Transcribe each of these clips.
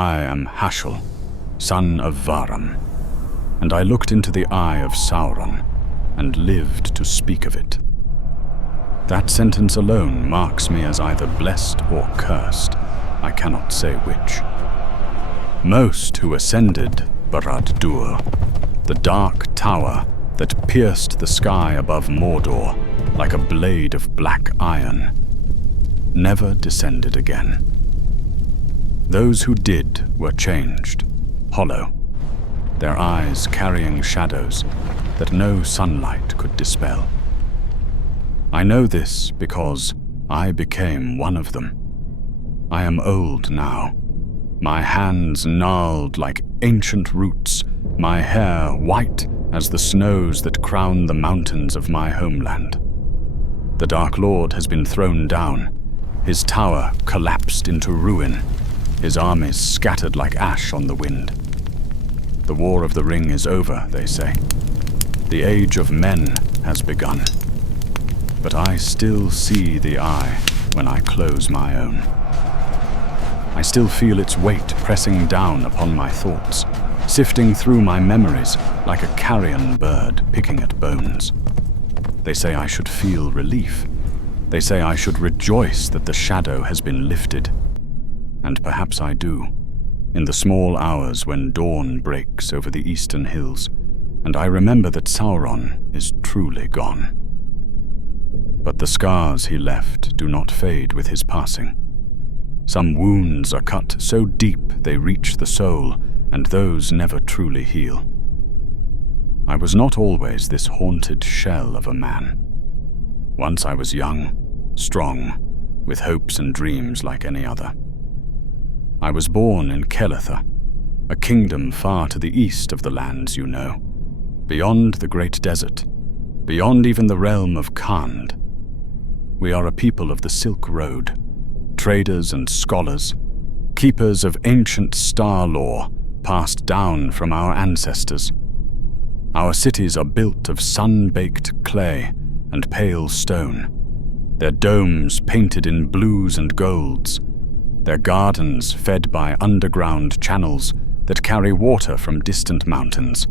I am Hashel, son of Varam, and I looked into the eye of Sauron and lived to speak of it. That sentence alone marks me as either blessed or cursed. I cannot say which. Most who ascended Barad-dûr, the dark tower that pierced the sky above Mordor like a blade of black iron, never descended again. Those who did were changed, hollow, their eyes carrying shadows that no sunlight could dispel. I know this because I became one of them. I am old now, my hands gnarled like ancient roots, my hair white as the snows that crown the mountains of my homeland. The Dark Lord has been thrown down, his tower collapsed into ruin, his armies scattered like ash on the wind. The War of the Ring is over, they say. The age of men has begun. But I still see the eye when I close my own. I still feel its weight pressing down upon my thoughts, sifting through my memories like a carrion bird picking at bones. They say I should feel relief. They say I should rejoice that the shadow has been lifted. And perhaps I do, in the small hours when dawn breaks over the eastern hills, and I remember that Sauron is truly gone. But the scars he left do not fade with his passing. Some wounds are cut so deep they reach the soul, and those never truly heal. I was not always this haunted shell of a man. Once I was young, strong, with hopes and dreams like any other. I was born in Keletha, a kingdom far to the east of the lands you know, beyond the great desert, beyond even the realm of Khand. We are a people of the Silk Road, traders and scholars, keepers of ancient star lore passed down from our ancestors. Our cities are built of sun-baked clay and pale stone, their domes painted in blues and golds, their gardens fed by underground channels that carry water from distant mountains.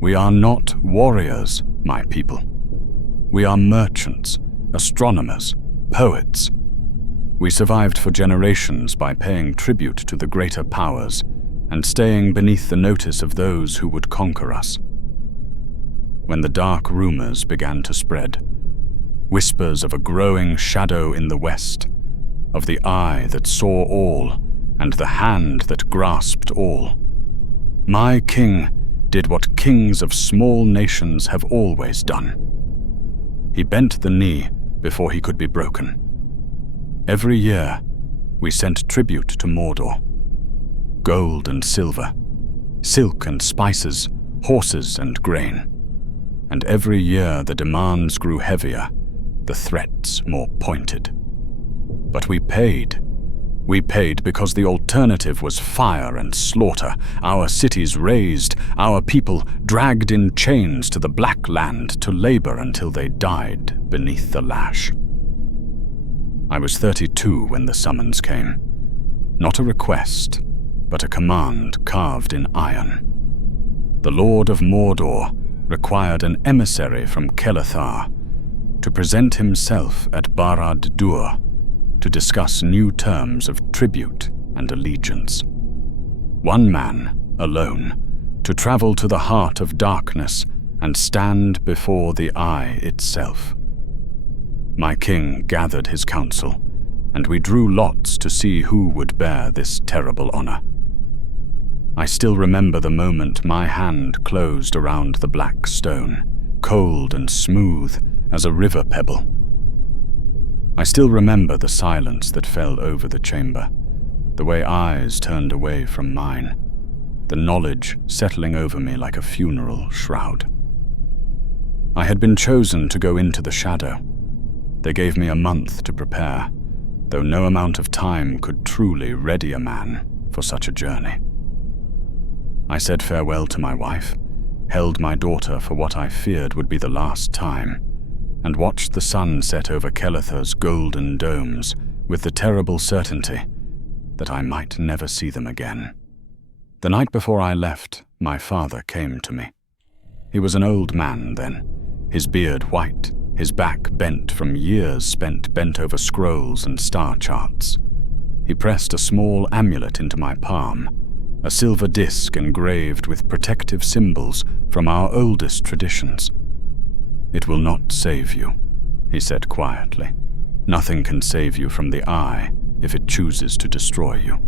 We are not warriors, my people. We are merchants, astronomers, poets. We survived for generations by paying tribute to the greater powers and staying beneath the notice of those who would conquer us. When the dark rumors began to spread, whispers of a growing shadow in the west, of the eye that saw all and the hand that grasped all, my king did what kings of small nations have always done. He bent the knee before he could be broken. Every year, we sent tribute to Mordor. Gold and silver, silk and spices, horses and grain. And every year the demands grew heavier, the threats more pointed. But we paid. We paid because the alternative was fire and slaughter, our cities razed, our people dragged in chains to the Black Land to labor until they died beneath the lash. I was 32 when the summons came. Not a request, but a command carved in iron. The Lord of Mordor required an emissary from Keletha to present himself at Barad-dûr to discuss new terms of tribute and allegiance. One man, alone, to travel to the heart of darkness and stand before the eye itself. My king gathered his council, and we drew lots to see who would bear this terrible honor. I still remember the moment my hand closed around the black stone, cold and smooth as a river pebble. I still remember the silence that fell over the chamber, the way eyes turned away from mine, the knowledge settling over me like a funeral shroud. I had been chosen to go into the shadow. They gave me a month to prepare, though no amount of time could truly ready a man for such a journey. I said farewell to my wife, held my daughter for what I feared would be the last time, and watched the sun set over Keletha's golden domes with the terrible certainty that I might never see them again. The night before I left, my father came to me. He was an old man then, his beard white, his back bent from years spent bent over scrolls and star charts. He pressed a small amulet into my palm, a silver disc engraved with protective symbols from our oldest traditions. "It will not save you," he said quietly. "Nothing can save you from the eye if it chooses to destroy you.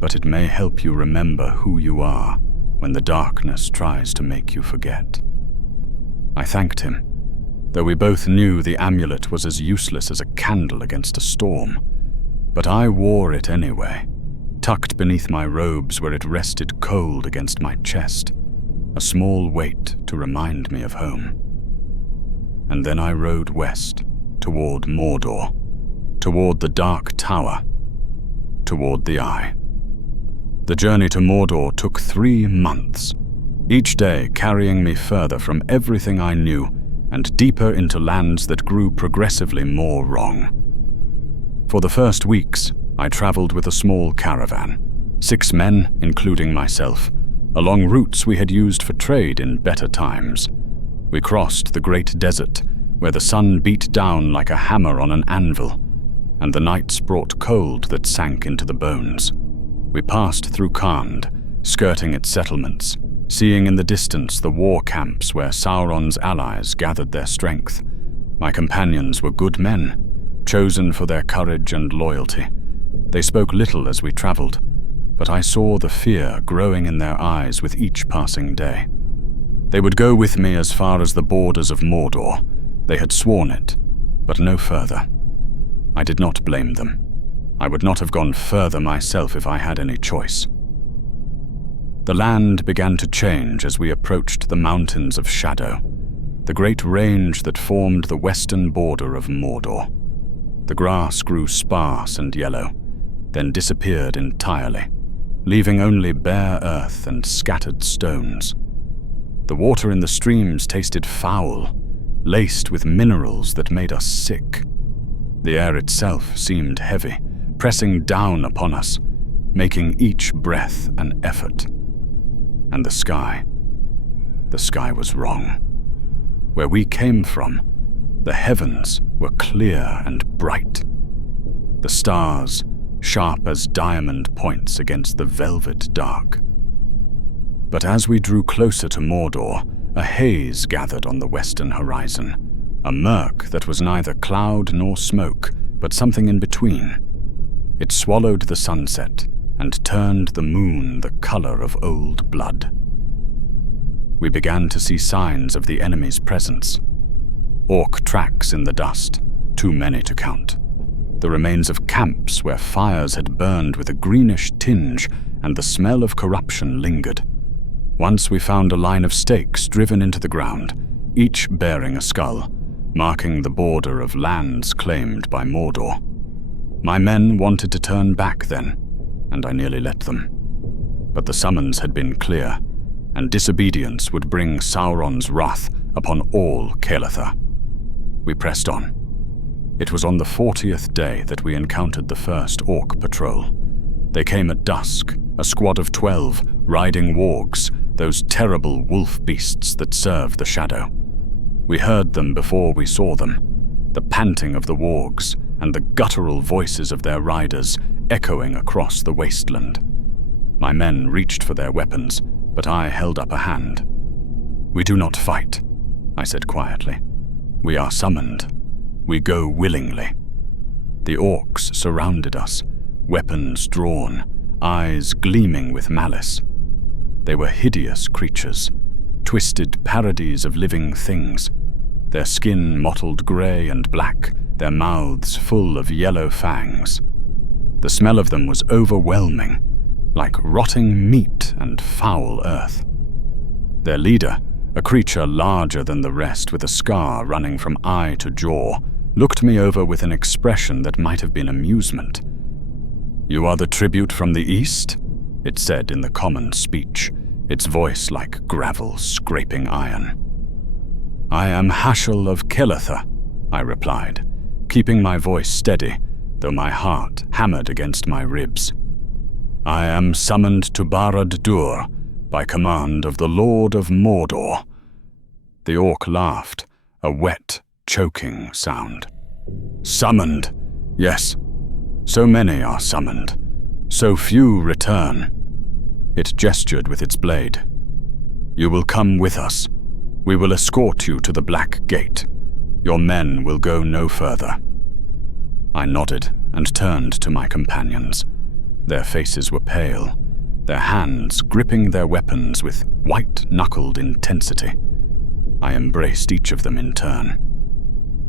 But it may help you remember who you are when the darkness tries to make you forget." I thanked him, though we both knew the amulet was as useless as a candle against a storm. But I wore it anyway, tucked beneath my robes where it rested cold against my chest, a small weight to remind me of home. And then I rode west, toward Mordor, toward the Dark Tower, toward the Eye. The journey to Mordor took 3 months, each day carrying me further from everything I knew and deeper into lands that grew progressively more wrong. For the first weeks, I traveled with a small caravan, 6 men, including myself, along routes we had used for trade in better times. We crossed the great desert, where the sun beat down like a hammer on an anvil, and the nights brought cold that sank into the bones. We passed through Khand, skirting its settlements, seeing in the distance the war camps where Sauron's allies gathered their strength. My companions were good men, chosen for their courage and loyalty. They spoke little as we traveled, but I saw the fear growing in their eyes with each passing day. They would go with me as far as the borders of Mordor. They had sworn it, but no further. I did not blame them. I would not have gone further myself if I had any choice. The land began to change as we approached the Mountains of Shadow, the great range that formed the western border of Mordor. The grass grew sparse and yellow, then disappeared entirely, leaving only bare earth and scattered stones. The water in the streams tasted foul, laced with minerals that made us sick. The air itself seemed heavy, pressing down upon us, making each breath an effort. And the sky was wrong. Where we came from, the heavens were clear and bright. The stars, sharp as diamond points against the velvet dark. But as we drew closer to Mordor, a haze gathered on the western horizon, a murk that was neither cloud nor smoke, but something in between. It swallowed the sunset and turned the moon the color of old blood. We began to see signs of the enemy's presence. Orc tracks in the dust, too many to count. The remains of camps where fires had burned with a greenish tinge and the smell of corruption lingered. Once we found a line of stakes driven into the ground, each bearing a skull, marking the border of lands claimed by Mordor. My men wanted to turn back then, and I nearly let them. But the summons had been clear, and disobedience would bring Sauron's wrath upon all Kael'thas. We pressed on. It was on the 40th day that we encountered the first orc patrol. They came at dusk, a squad of 12, riding wargs, those terrible wolf beasts that serve the shadow. We heard them before we saw them, the panting of the wargs and the guttural voices of their riders echoing across the wasteland. My men reached for their weapons, but I held up a hand. "We do not fight," I said quietly. "We are summoned. We go willingly." The orcs surrounded us, weapons drawn, eyes gleaming with malice. They were hideous creatures, twisted parodies of living things, their skin mottled grey and black, their mouths full of yellow fangs. The smell of them was overwhelming, like rotting meat and foul earth. Their leader, a creature larger than the rest with a scar running from eye to jaw, looked me over with an expression that might have been amusement. "You are the tribute from the east?" it said in the common speech, its voice like gravel scraping iron. "I am Hashel of Kael'thas," I replied, keeping my voice steady, though my heart hammered against my ribs. I am summoned to Barad-dûr by command of the Lord of Mordor." The orc laughed, a wet, choking sound. "Summoned, yes. So many are summoned. So few return." It gestured with its blade. "You will come with us. We will escort you to the Black Gate. Your men will go no further." I nodded and turned to my companions. Their faces were pale, their hands gripping their weapons with white-knuckled intensity. I embraced each of them in turn.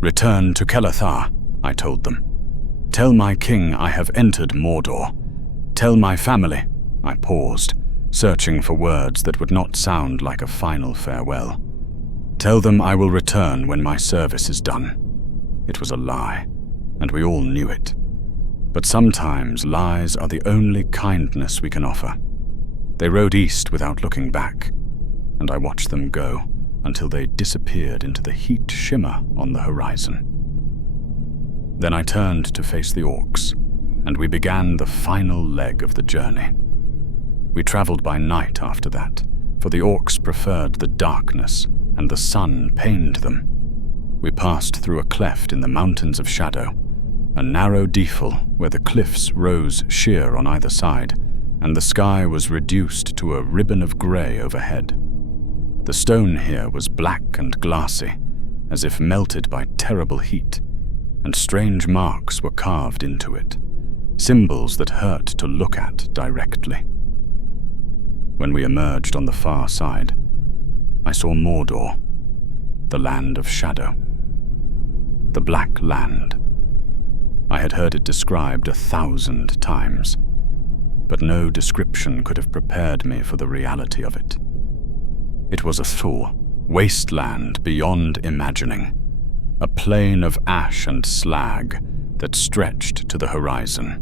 "Return to Kelethar," I told them. "Tell my king I have entered Mordor. Tell my family." I paused, searching for words that would not sound like a final farewell. "Tell them I will return when my service is done." It was a lie, and we all knew it. But sometimes lies are the only kindness we can offer. They rode east without looking back, and I watched them go until they disappeared into the heat shimmer on the horizon. Then I turned to face the orcs, and we began the final leg of the journey. We traveled by night after that, for the orcs preferred the darkness, and the sun pained them. We passed through a cleft in the Mountains of Shadow, a narrow defile where the cliffs rose sheer on either side, and the sky was reduced to a ribbon of grey overhead. The stone here was black and glassy, as if melted by terrible heat, and strange marks were carved into it, symbols that hurt to look at directly. When we emerged on the far side, I saw Mordor, the land of shadow. The Black Land. I had heard it described 1,000 times, but no description could have prepared me for the reality of it. It was a full wasteland beyond imagining, a plain of ash and slag that stretched to the horizon.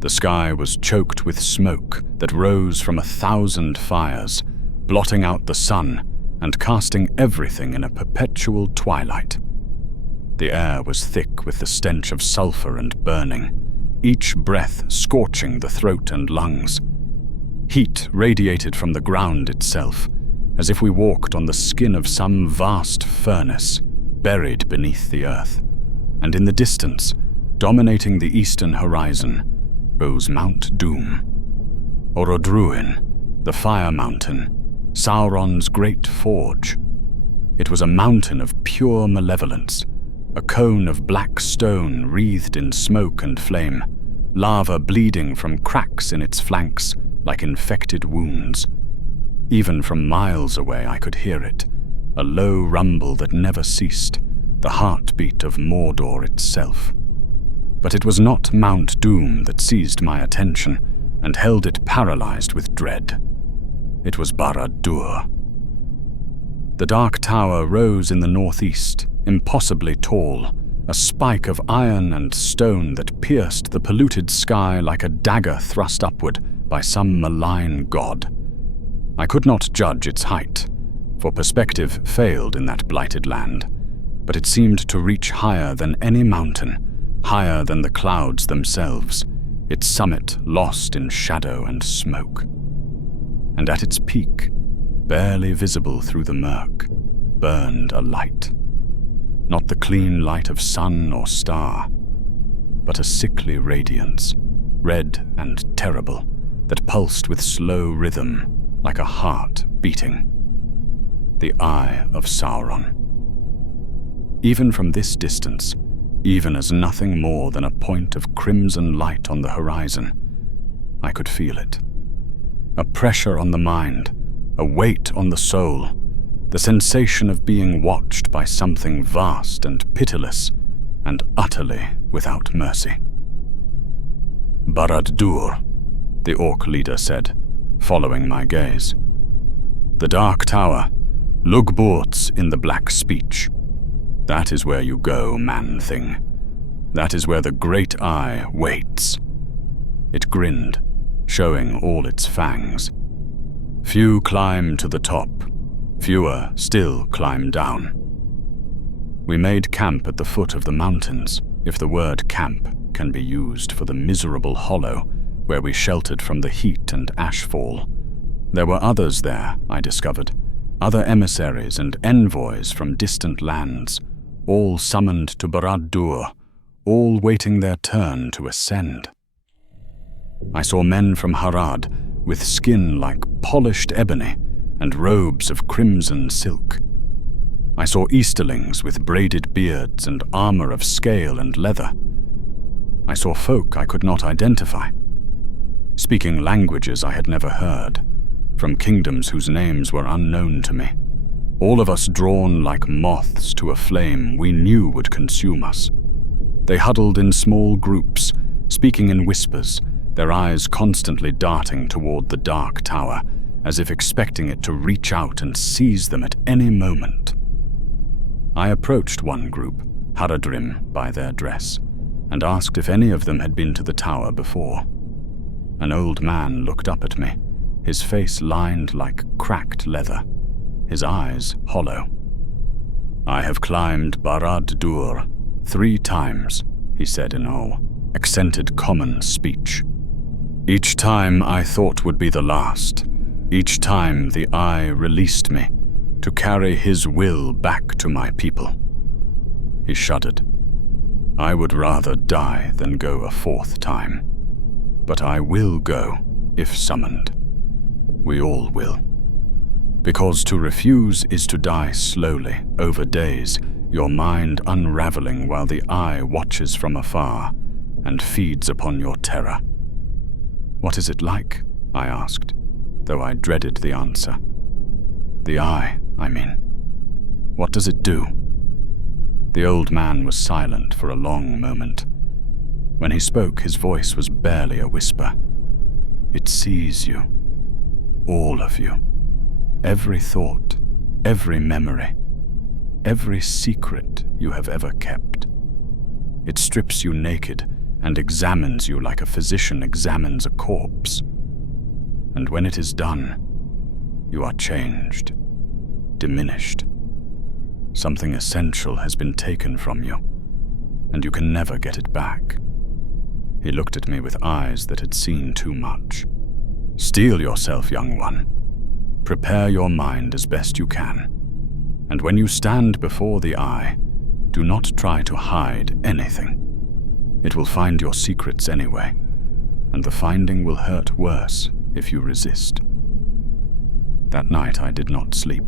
The sky was choked with smoke that rose from 1,000 fires, blotting out the sun and casting everything in a perpetual twilight. The air was thick with the stench of sulfur and burning, each breath scorching the throat and lungs. Heat radiated from the ground itself, as if we walked on the skin of some vast furnace buried beneath the earth. And in the distance, dominating the eastern horizon, rose Mount Doom. Orodruin, the Fire Mountain, Sauron's great forge. It was a mountain of pure malevolence, a cone of black stone wreathed in smoke and flame, lava bleeding from cracks in its flanks like infected wounds. Even from miles away I could hear it, a low rumble that never ceased, the heartbeat of Mordor itself. But it was not Mount Doom that seized my attention and held it paralyzed with dread. It was Barad-dûr. The dark tower rose in the northeast, impossibly tall, a spike of iron and stone that pierced the polluted sky like a dagger thrust upward by some malign god. I could not judge its height, for perspective failed in that blighted land, but it seemed to reach higher than any mountain, higher than the clouds themselves, its summit lost in shadow and smoke. And at its peak, barely visible through the murk, burned a light. Not the clean light of sun or star, but a sickly radiance, red and terrible, that pulsed with slow rhythm like a heart beating. The Eye of Sauron. Even from this distance, even as nothing more than a point of crimson light on the horizon, I could feel it. A pressure on the mind, a weight on the soul, the sensation of being watched by something vast and pitiless, and utterly without mercy. "Barad-dûr," the orc leader said, following my gaze. "The Dark Tower, Lugbort's in the Black Speech. That is where you go, man-thing. That is where the Great Eye waits." It grinned, showing all its fangs. "Few climb to the top. Fewer still climb down." We made camp at the foot of the mountains, if the word camp can be used for the miserable hollow where we sheltered from the heat and ashfall. There were others there, I discovered, other emissaries and envoys from distant lands, all summoned to Barad-dûr, all waiting their turn to ascend. I saw men from Harad with skin like polished ebony and robes of crimson silk. I saw Easterlings with braided beards and armor of scale and leather. I saw folk I could not identify, speaking languages I had never heard, from kingdoms whose names were unknown to me, all of us drawn like moths to a flame we knew would consume us. They huddled in small groups, speaking in whispers, their eyes constantly darting toward the dark tower, as if expecting it to reach out and seize them at any moment. I approached one group, Haradrim by their dress, and asked if any of them had been to the tower before. An old man looked up at me, his face lined like cracked leather, his eyes hollow. "I have climbed Barad-dûr 3 times, he said in accented common speech. Each time I thought would be the last. Each time the Eye released me to carry his will back to my people." He shuddered. "I would rather die than go a 4th time. But I will go if summoned. We all will. Because to refuse is to die slowly, over days, your mind unraveling while the Eye watches from afar and feeds upon your terror." "What is it like?" I asked, though I dreaded the answer. "The Eye, I mean. What does it do?" The old man was silent for a long moment. When he spoke, his voice was barely a whisper. "It sees you. All of you. Every thought, every memory, every secret you have ever kept. It strips you naked and examines you like a physician examines a corpse. And when it is done, you are changed, diminished. Something essential has been taken from you, and you can never get it back." He looked at me with eyes that had seen too much. "Steel yourself, young one. Prepare your mind as best you can. And when you stand before the Eye, do not try to hide anything. It will find your secrets anyway, and the finding will hurt worse if you resist." That night I did not sleep.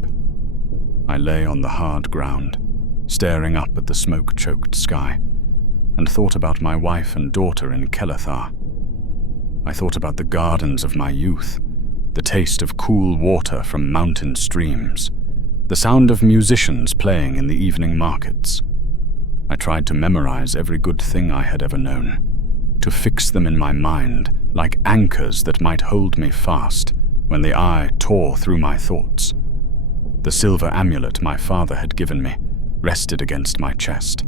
I lay on the hard ground, staring up at the smoke-choked sky, and thought about my wife and daughter in Kelethar. I thought about the gardens of my youth, the taste of cool water from mountain streams, the sound of musicians playing in the evening markets. I tried to memorize every good thing I had ever known, to fix them in my mind like anchors that might hold me fast when the Eye tore through my thoughts. The silver amulet my father had given me rested against my chest,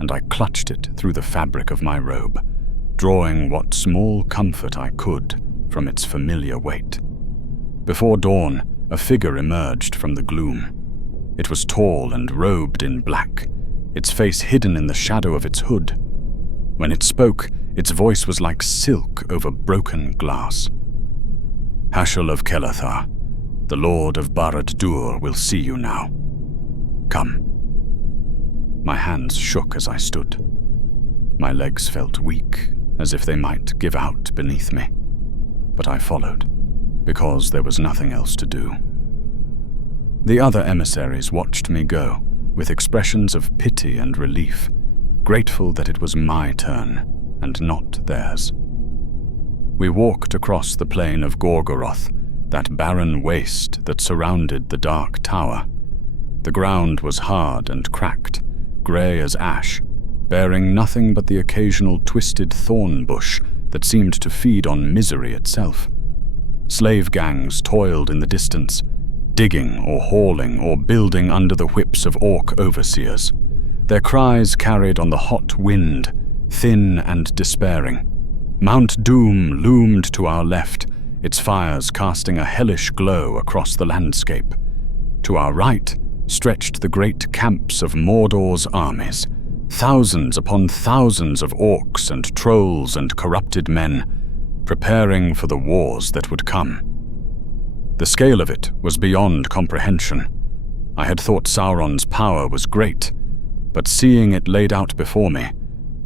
and I clutched it through the fabric of my robe, drawing what small comfort I could from its familiar weight. Before dawn, a figure emerged from the gloom. It was tall and robed in black, its face hidden in the shadow of its hood. When it spoke, its voice was like silk over broken glass. "Hashel of Kelethar, the Lord of Barad-dûr will see you now. Come." My hands shook as I stood. My legs felt weak, as if they might give out beneath me. But I followed, because there was nothing else to do. The other emissaries watched me go, with expressions of pity and relief, grateful that it was my turn and not theirs. We walked across the plain of Gorgoroth, that barren waste that surrounded the dark tower. The ground was hard and cracked, grey as ash, bearing nothing but the occasional twisted thorn bush that seemed to feed on misery itself. Slave gangs toiled in the distance, digging or hauling or building under the whips of orc overseers. Their cries carried on the hot wind, thin and despairing. Mount Doom loomed to our left, its fires casting a hellish glow across the landscape. To our right stretched the great camps of Mordor's armies, thousands upon thousands of orcs and trolls and corrupted men, preparing for the wars that would come. The scale of it was beyond comprehension. I had thought Sauron's power was great, but seeing it laid out before me,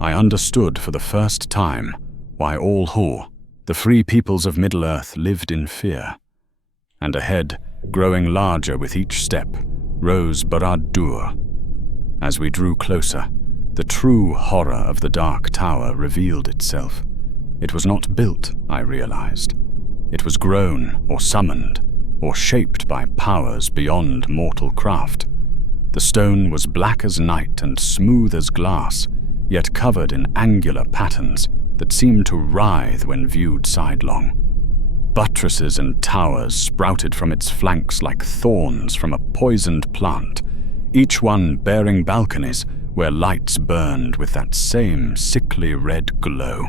I understood for the first time why all who, the free peoples of Middle-earth, lived in fear. And ahead, growing larger with each step, rose Barad-dûr. As we drew closer, the true horror of the Dark Tower revealed itself. It was not built, I realized. It was grown or summoned or shaped by powers beyond mortal craft. The stone was black as night and smooth as glass, yet covered in angular patterns that seemed to writhe when viewed sidelong. Buttresses and towers sprouted from its flanks like thorns from a poisoned plant, each one bearing balconies where lights burned with that same sickly red glow.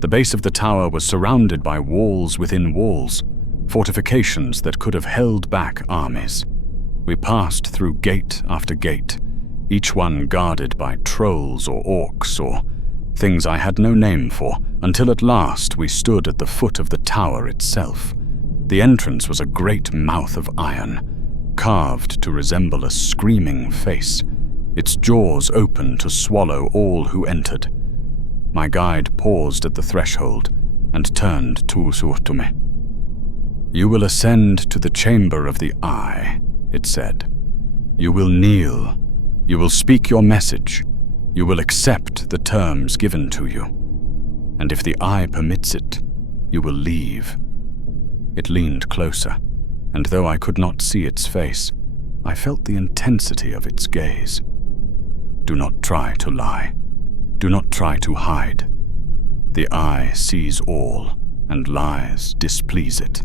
The base of the tower was surrounded by walls within walls, fortifications that could have held back armies. We passed through gate after gate, each one guarded by trolls or orcs or things I had no name for, until at last we stood at the foot of the tower itself. The entrance was a great mouth of iron, carved to resemble a screaming face, its jaws open to swallow all who entered. My guide paused at the threshold and turned to Surtume. "You will ascend to the Chamber of the Eye," it said. "You will kneel. You will speak your message. You will accept the terms given to you. And if the Eye permits it, you will leave." It leaned closer, and though I could not see its face, I felt the intensity of its gaze. "Do not try to lie. Do not try to hide. The Eye sees all, and lies displease it."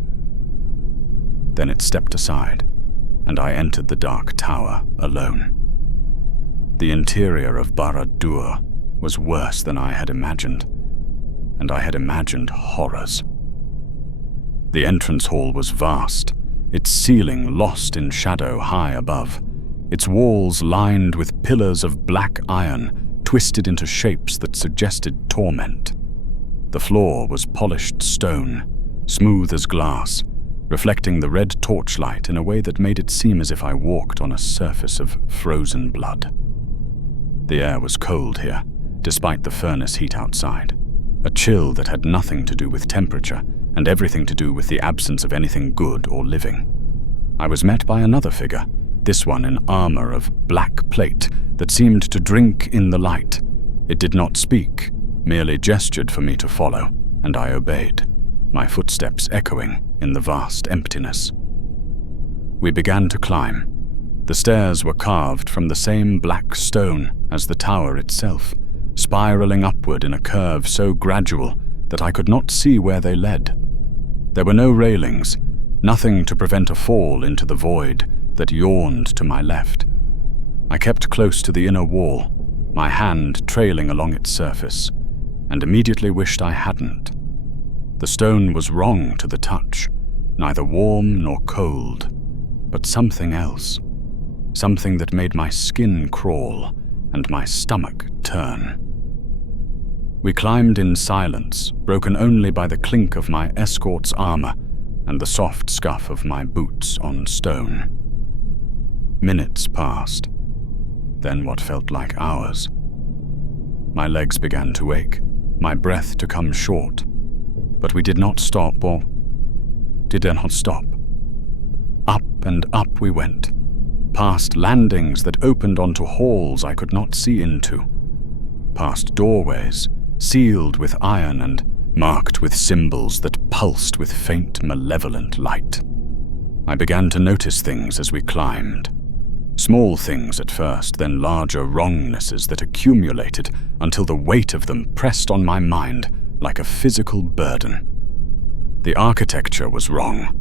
Then it stepped aside, and I entered the Dark Tower alone. The interior of Barad-dûr was worse than I had imagined, and I had imagined horrors. The entrance hall was vast, its ceiling lost in shadow high above, its walls lined with pillars of black iron twisted into shapes that suggested torment. The floor was polished stone, smooth as glass, reflecting the red torchlight in a way that made it seem as if I walked on a surface of frozen blood. The air was cold here, despite the furnace heat outside, a chill that had nothing to do with temperature and everything to do with the absence of anything good or living. I was met by another figure, this one in armor of black plate that seemed to drink in the light. It did not speak, merely gestured for me to follow, and I obeyed, my footsteps echoing in the vast emptiness. We began to climb. The stairs were carved from the same black stone as the tower itself, spiraling upward in a curve so gradual that I could not see where they led. There were no railings, nothing to prevent a fall into the void that yawned to my left. I kept close to the inner wall, my hand trailing along its surface, and immediately wished I hadn't. The stone was wrong to the touch, neither warm nor cold, but something else. Something that made my skin crawl and my stomach turn. We climbed in silence, broken only by the clink of my escort's armor and the soft scuff of my boots on stone. Minutes passed, then what felt like hours. My legs began to ache, my breath to come short, but we did not stop or did not stop. Up and up we went, past landings that opened onto halls I could not see into, past doorways sealed with iron and marked with symbols that pulsed with faint, malevolent light. I began to notice things as we climbed. Small things at first, then larger wrongnesses that accumulated until the weight of them pressed on my mind like a physical burden. The architecture was wrong.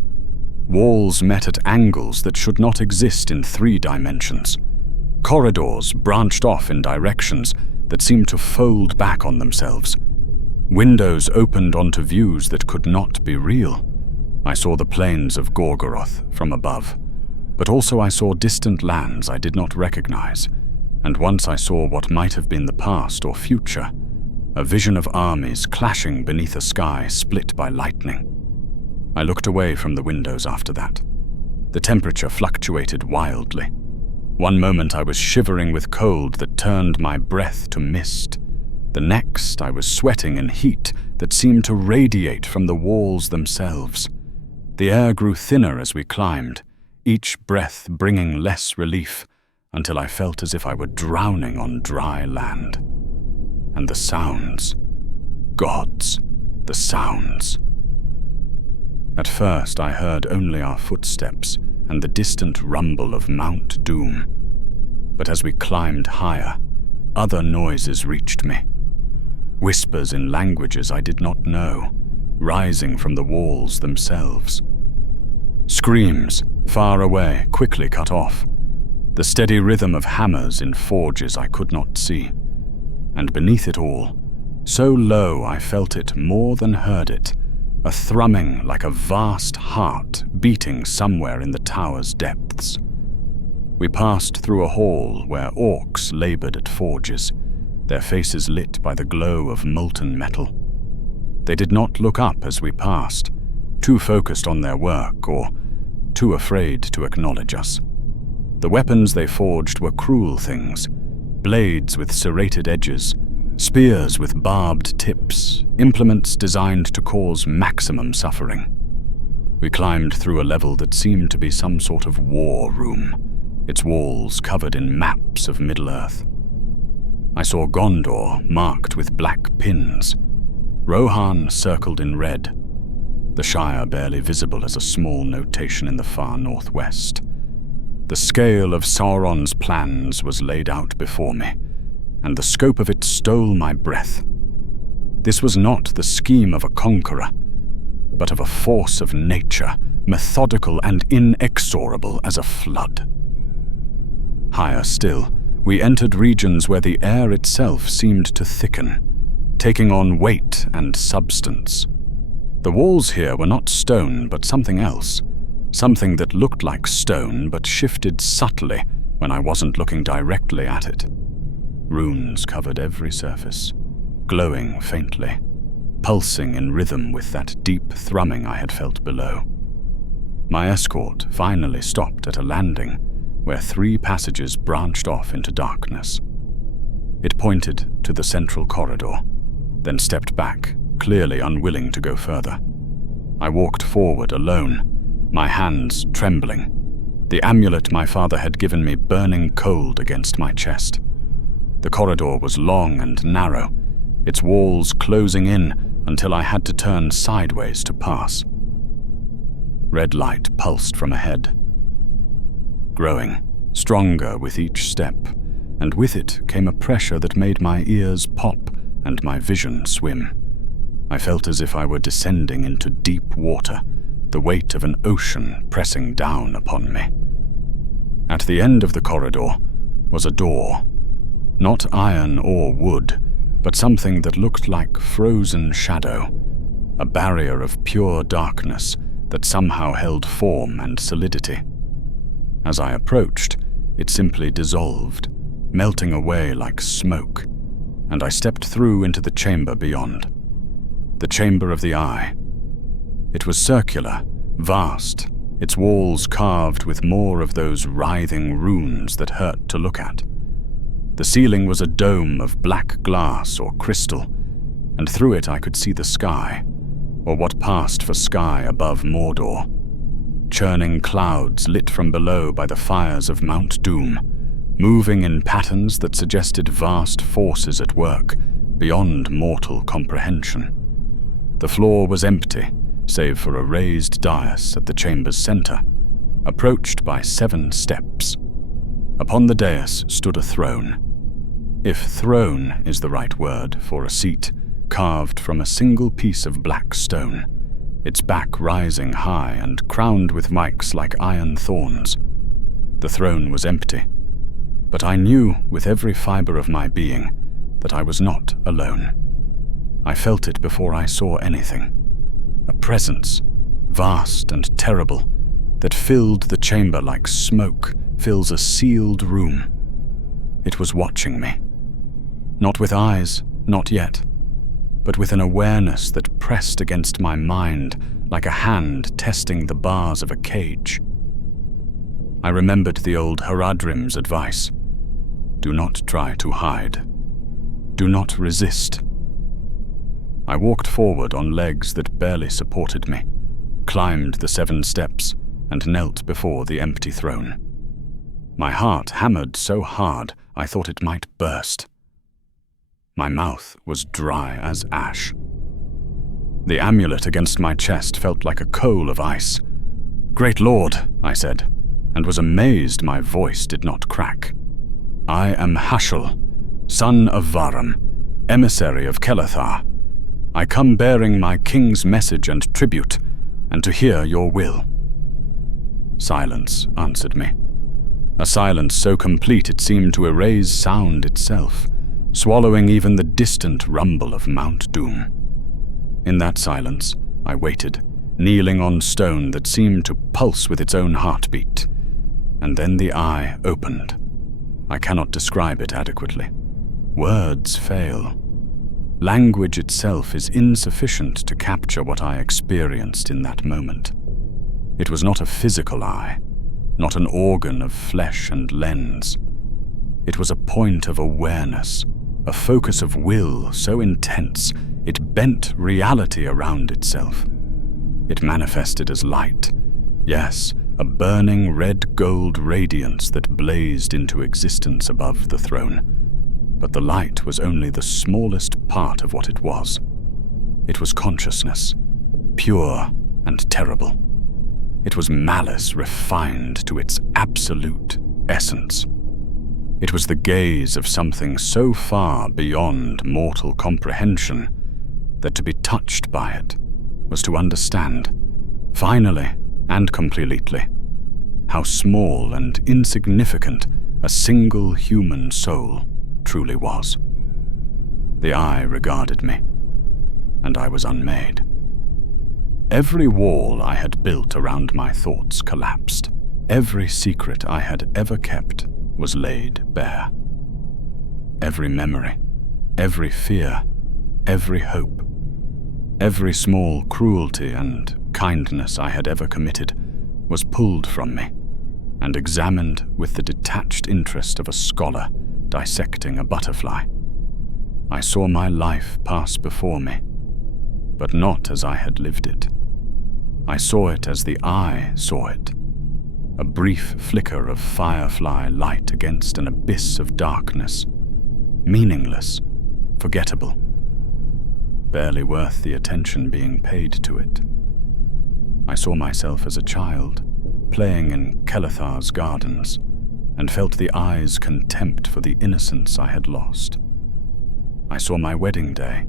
Walls met at angles that should not exist in 3 dimensions. Corridors branched off in directions that seemed to fold back on themselves. Windows opened onto views that could not be real. I saw the plains of Gorgoroth from above, but also I saw distant lands I did not recognize, and once I saw what might have been the past or future, a vision of armies clashing beneath a sky split by lightning. I looked away from the windows after that. The temperature fluctuated wildly. One moment I was shivering with cold that turned my breath to mist. The next I was sweating in heat that seemed to radiate from the walls themselves. The air grew thinner as we climbed, each breath bringing less relief, until I felt as if I were drowning on dry land. And the sounds. Gods, the sounds. At first I heard only our footsteps and the distant rumble of Mount Doom. But as we climbed higher, other noises reached me. Whispers in languages I did not know, rising from the walls themselves. Screams, far away, quickly cut off. The steady rhythm of hammers in forges I could not see. And beneath it all, so low I felt it more than heard it, a thrumming like a vast heart beating somewhere in the tower's depths. We passed through a hall where orcs labored at forges, their faces lit by the glow of molten metal. They did not look up as we passed, too focused on their work or too afraid to acknowledge us. The weapons they forged were cruel things, blades with serrated edges, spears with barbed tips, implements designed to cause maximum suffering. We climbed through a level that seemed to be some sort of war room, its walls covered in maps of Middle-earth. I saw Gondor marked with black pins, Rohan circled in red, the Shire barely visible as a small notation in the far northwest. The scale of Sauron's plans was laid out before me, and the scope of it stole my breath. This was not the scheme of a conqueror, but of a force of nature, methodical and inexorable as a flood. Higher still, we entered regions where the air itself seemed to thicken, taking on weight and substance. The walls here were not stone, but something else. Something that looked like stone, but shifted subtly when I wasn't looking directly at it. Runes covered every surface, glowing faintly, pulsing in rhythm with that deep thrumming I had felt below. My escort finally stopped at a landing where 3 passages branched off into darkness. It pointed to the central corridor, then stepped back, clearly unwilling to go further. I walked forward alone, my hands trembling, the amulet my father had given me burning cold against my chest. The corridor was long and narrow, its walls closing in until I had to turn sideways to pass. Red light pulsed from ahead, growing, stronger with each step, and with it came a pressure that made my ears pop and my vision swim. I felt as if I were descending into deep water, the weight of an ocean pressing down upon me. At the end of the corridor was a door, not iron or wood, but something that looked like frozen shadow, a barrier of pure darkness that somehow held form and solidity. As I approached, it simply dissolved, melting away like smoke, and I stepped through into the chamber beyond. The Chamber of the Eye. It was circular, vast, its walls carved with more of those writhing runes that hurt to look at. The ceiling was a dome of black glass or crystal, and through it I could see the sky, or what passed for sky above Mordor. Churning clouds lit from below by the fires of Mount Doom, moving in patterns that suggested vast forces at work, beyond mortal comprehension. The floor was empty, save for a raised dais at the chamber's center, approached by 7 steps. Upon the dais stood a throne. If throne is the right word for a seat, carved from a single piece of black stone, its back rising high and crowned with mics like iron thorns. The throne was empty, but I knew with every fiber of my being that I was not alone. I felt it before I saw anything. A presence, vast and terrible, that filled the chamber like smoke fills a sealed room. It was watching me. Not with eyes, not yet, but with an awareness that pressed against my mind like a hand testing the bars of a cage. I remembered the old Haradrim's advice. Do not try to hide. Do not resist. I walked forward on legs that barely supported me, climbed the 7 steps, and knelt before the empty throne. My heart hammered so hard I thought it might burst. My mouth was dry as ash. The amulet against my chest felt like a coal of ice. "Great Lord," I said, and was amazed my voice did not crack. "I am Hashel, son of Varam, emissary of Kelethar. I come bearing my king's message and tribute, and to hear your will." Silence answered me. A silence so complete it seemed to erase sound itself, swallowing even the distant rumble of Mount Doom. In that silence, I waited, kneeling on stone that seemed to pulse with its own heartbeat. And then the eye opened. I cannot describe it adequately. Words fail. Language itself is insufficient to capture what I experienced in that moment. It was not a physical eye, not an organ of flesh and lens. It was a point of awareness, a focus of will so intense it bent reality around itself. It manifested as light, yes, a burning red-gold radiance that blazed into existence above the throne. But the light was only the smallest part of what it was. It was consciousness, pure and terrible. It was malice refined to its absolute essence. It was the gaze of something so far beyond mortal comprehension that to be touched by it was to understand, finally and completely, how small and insignificant a single human soul truly was. The eye regarded me, and I was unmade. Every wall I had built around my thoughts collapsed. Every secret I had ever kept was laid bare. Every memory, every fear, every hope, every small cruelty and kindness I had ever committed was pulled from me and examined with the detached interest of a scholar dissecting a butterfly. I saw my life pass before me, but not as I had lived it. I saw it as the eye saw it, a brief flicker of firefly light against an abyss of darkness, meaningless, forgettable, barely worth the attention being paid to it. I saw myself as a child, playing in Kelethar's gardens, and felt the eye's contempt for the innocence I had lost. I saw my wedding day,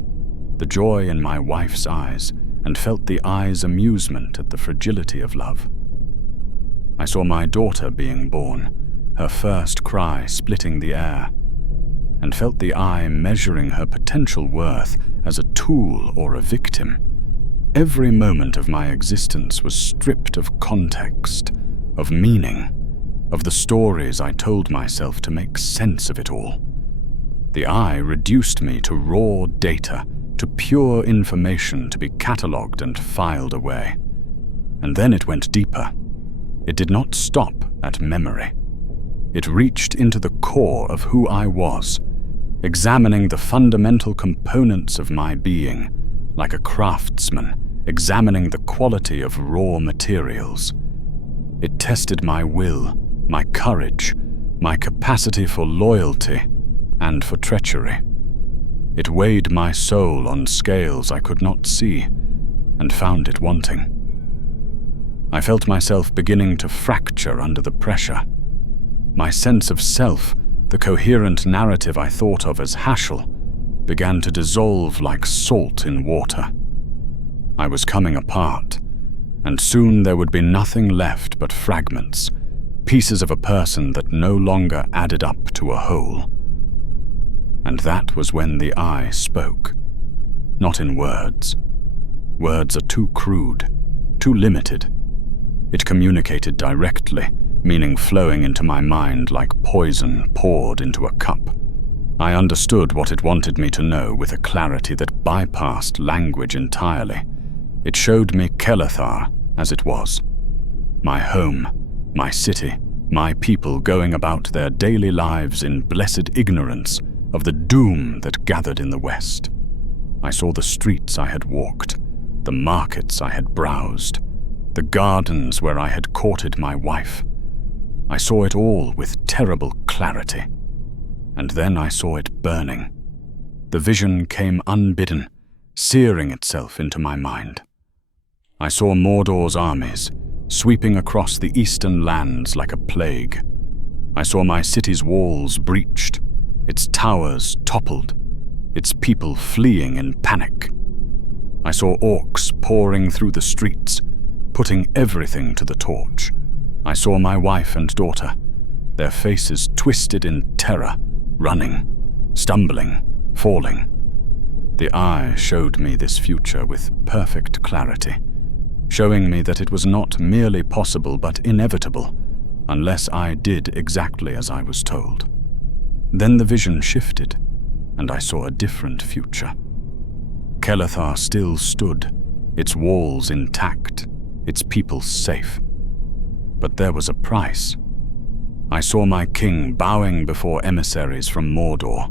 the joy in my wife's eyes, and felt the eye's amusement at the fragility of love. I saw my daughter being born, her first cry splitting the air, and felt the eye measuring her potential worth as a tool or a victim. Every moment of my existence was stripped of context, of meaning, of the stories I told myself to make sense of it all. The eye reduced me to raw data, to pure information to be catalogued and filed away. And then it went deeper. It did not stop at memory. It reached into the core of who I was, examining the fundamental components of my being, like a craftsman examining the quality of raw materials. It tested my will, my courage, my capacity for loyalty and for treachery. It weighed my soul on scales I could not see and found it wanting. I felt myself beginning to fracture under the pressure. My sense of self, the coherent narrative I thought of as Hashel, began to dissolve like salt in water. I was coming apart, and soon there would be nothing left but fragments, pieces of a person that no longer added up to a whole. And that was when the eye spoke, not in words. Words are too crude, too limited. It communicated directly, meaning flowing into my mind like poison poured into a cup. I understood what it wanted me to know with a clarity that bypassed language entirely. It showed me Kelethar as it was. My home, my city, my people going about their daily lives in blessed ignorance of the doom that gathered in the west. I saw the streets I had walked, the markets I had browsed, the gardens where I had courted my wife. I saw it all with terrible clarity. And then I saw it burning. The vision came unbidden, searing itself into my mind. I saw Mordor's armies, sweeping across the eastern lands like a plague. I saw my city's walls breached, its towers toppled, its people fleeing in panic. I saw orcs pouring through the streets, putting everything to the torch. I saw my wife and daughter, their faces twisted in terror, running, stumbling, falling. The eye showed me this future with perfect clarity, showing me that it was not merely possible but inevitable, unless I did exactly as I was told. Then the vision shifted, and I saw a different future. Kelethar still stood, its walls intact, its people safe. But there was a price. I saw my king bowing before emissaries from Mordor,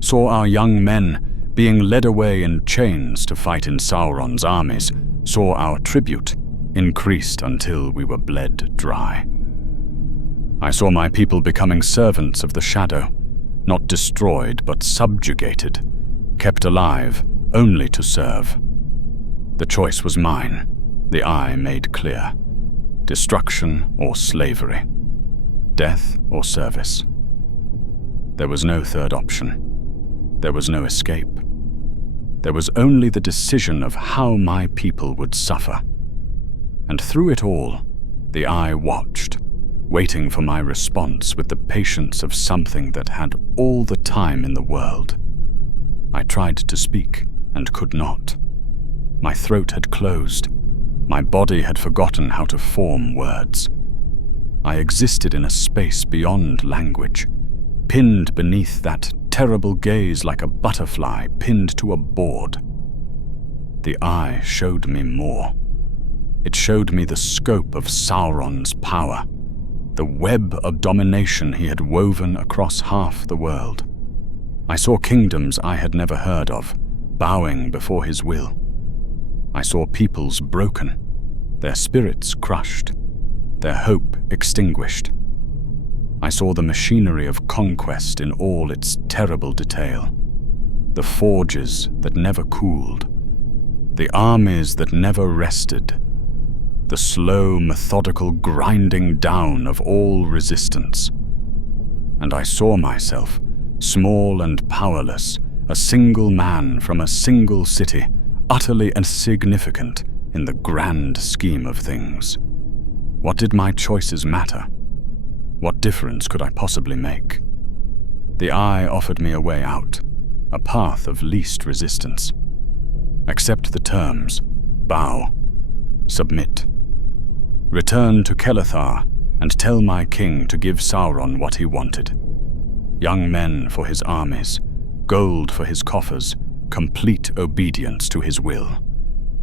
saw our young men being led away in chains to fight in Sauron's armies, saw our tribute increased until we were bled dry. I saw my people becoming servants of the shadow, not destroyed but subjugated, kept alive only to serve. The choice was mine, the eye made clear. Destruction or slavery, death or service. There was no third option. There was no escape. There was only the decision of how my people would suffer. And through it all, the eye watched, waiting for my response with the patience of something that had all the time in the world. I tried to speak and could not. My throat had closed. My body had forgotten how to form words. I existed in a space beyond language, pinned beneath that terrible gaze like a butterfly pinned to a board. The eye showed me more. It showed me the scope of Sauron's power, the web of domination he had woven across half the world. I saw kingdoms I had never heard of, bowing before his will. I saw peoples broken, their spirits crushed, their hope extinguished. I saw the machinery of conquest in all its terrible detail, the forges that never cooled, the armies that never rested, the slow, methodical grinding down of all resistance. And I saw myself, small and powerless, a single man from a single city, utterly insignificant in the grand scheme of things. What did my choices matter? What difference could I possibly make? The eye offered me a way out, a path of least resistance. Accept the terms, bow, submit. Return to Kelethar and tell my king to give Sauron what he wanted. Young men for his armies, gold for his coffers, complete obedience to his will.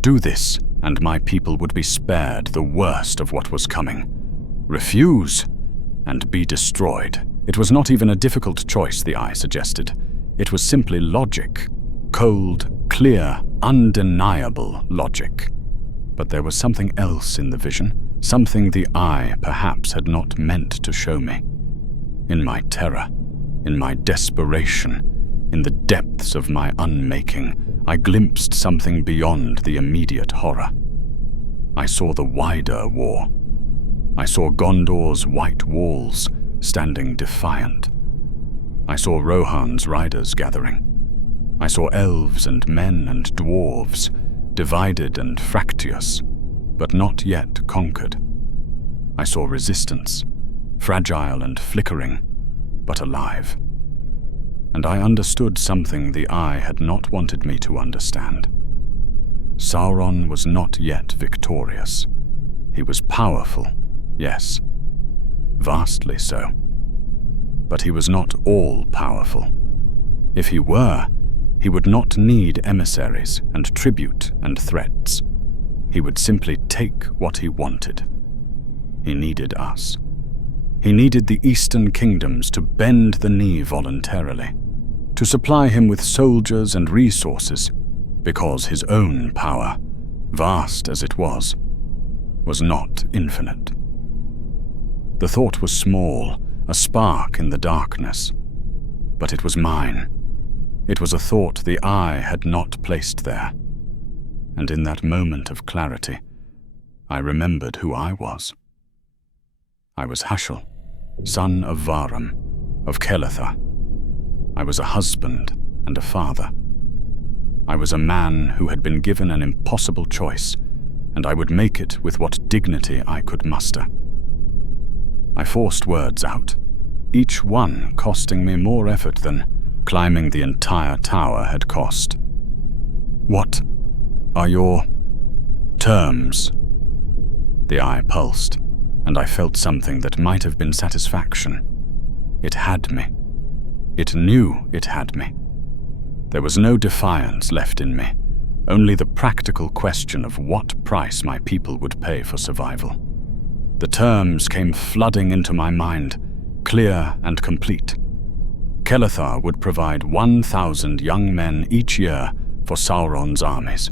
Do this, and my people would be spared the worst of what was coming. Refuse, and be destroyed. It was not even a difficult choice, the eye suggested. It was simply logic. Cold, clear, undeniable logic. But there was something else in the vision, something the eye perhaps had not meant to show me. In my terror, in my desperation, in the depths of my unmaking, I glimpsed something beyond the immediate horror. I saw the wider war. I saw Gondor's white walls standing defiant. I saw Rohan's riders gathering. I saw elves and men and dwarves, divided and fractious, but not yet conquered. I saw resistance, fragile and flickering, but alive. And I understood something the eye had not wanted me to understand. Sauron was not yet victorious. He was powerful, yes, vastly so. But he was not all-powerful. If he were, he would not need emissaries and tribute and threats. He would simply take what he wanted. He needed us. He needed the Eastern kingdoms to bend the knee voluntarily, to supply him with soldiers and resources, because his own power, vast as it was not infinite. The thought was small, a spark in the darkness, but it was mine. It was a thought the eye had not placed there, and in that moment of clarity, I remembered who I was. I was Hashel, son of Varam, of Kelethar. I was a husband and a father. I was a man who had been given an impossible choice, and I would make it with what dignity I could muster. I forced words out, each one costing me more effort than climbing the entire tower had cost. "What are your terms?" The eye pulsed, and I felt something that might have been satisfaction. It had me. It knew it had me. There was no defiance left in me, only the practical question of what price my people would pay for survival. The terms came flooding into my mind, clear and complete. Kelethar would provide 1,000 young men each year for Sauron's armies.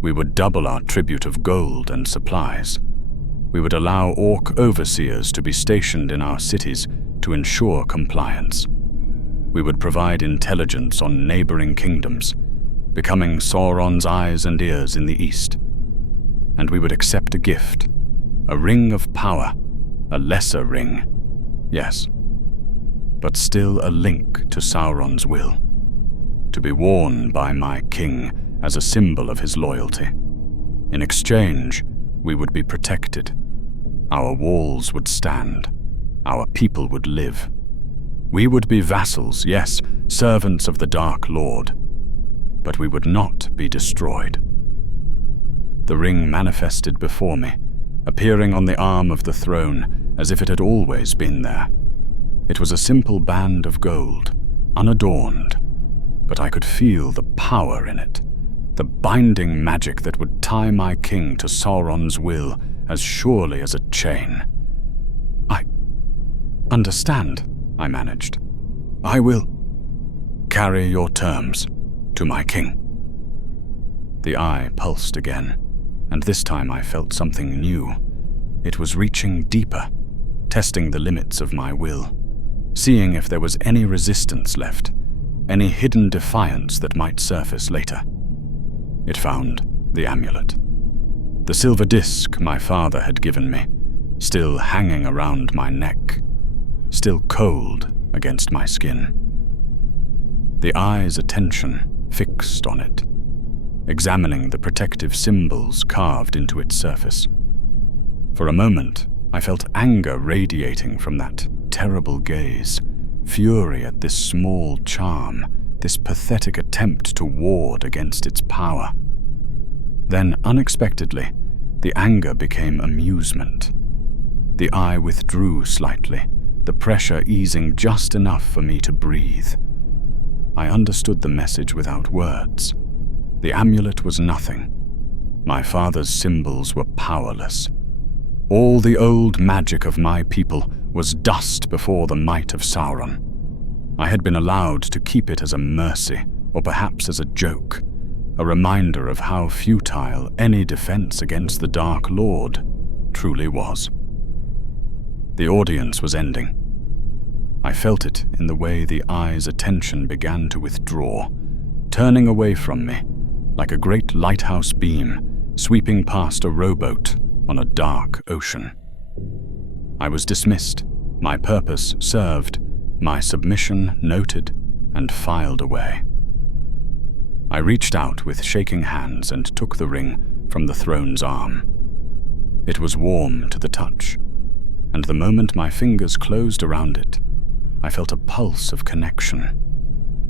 We would double our tribute of gold and supplies. We would allow orc overseers to be stationed in our cities to ensure compliance. We would provide intelligence on neighboring kingdoms, becoming Sauron's eyes and ears in the east. And we would accept a gift, a ring of power, a lesser ring, yes, but still a link to Sauron's will, to be worn by my king as a symbol of his loyalty. In exchange, we would be protected. Our walls would stand. Our people would live. We would be vassals, yes, servants of the Dark Lord, but we would not be destroyed. The ring manifested before me, appearing on the arm of the throne as if it had always been there. It was a simple band of gold, unadorned, but I could feel the power in it, the binding magic that would tie my king to Sauron's will as surely as a chain. "I understand," I managed. "I will carry your terms to my king." The eye pulsed again, and this time I felt something new. It was reaching deeper, testing the limits of my will, seeing if there was any resistance left, any hidden defiance that might surface later. It found the amulet. The silver disc my father had given me, still hanging around my neck, still cold against my skin. The eye's attention fixed on it, examining the protective symbols carved into its surface. For a moment, I felt anger radiating from that terrible gaze, fury at this small charm, this pathetic attempt to ward against its power. Then, unexpectedly, the anger became amusement. The eye withdrew slightly, the pressure easing just enough for me to breathe. I understood the message without words. The amulet was nothing. My father's symbols were powerless. All the old magic of my people was dust before the might of Sauron. I had been allowed to keep it as a mercy, or perhaps as a joke, a reminder of how futile any defense against the Dark Lord truly was. The audience was ending. I felt it in the way the eye's attention began to withdraw, turning away from me, like a great lighthouse beam sweeping past a rowboat on a dark ocean. I was dismissed, my purpose served, my submission noted and filed away. I reached out with shaking hands and took the ring from the throne's arm. It was warm to the touch, and the moment my fingers closed around it, I felt a pulse of connection,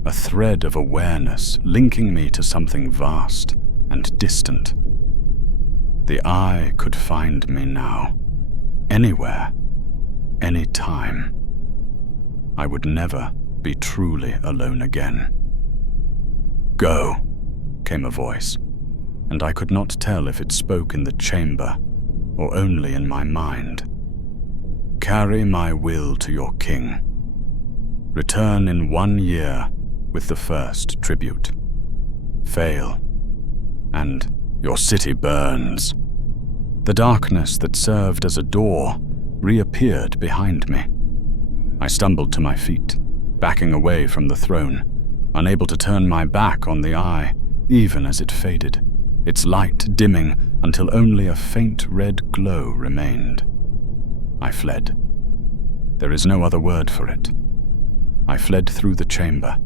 a thread of awareness linking me to something vast and distant. The eye could find me now, anywhere, any time. I would never be truly alone again. "Go," came a voice, and I could not tell if it spoke in the chamber or only in my mind. "Carry my will to your king. Return in 1 year with the first tribute. Fail, and your city burns." The darkness that served as a door reappeared behind me. I stumbled to my feet, backing away from the throne, unable to turn my back on the eye, even as it faded, its light dimming until only a faint red glow remained. I fled. There is no other word for it. I fled through the chamber,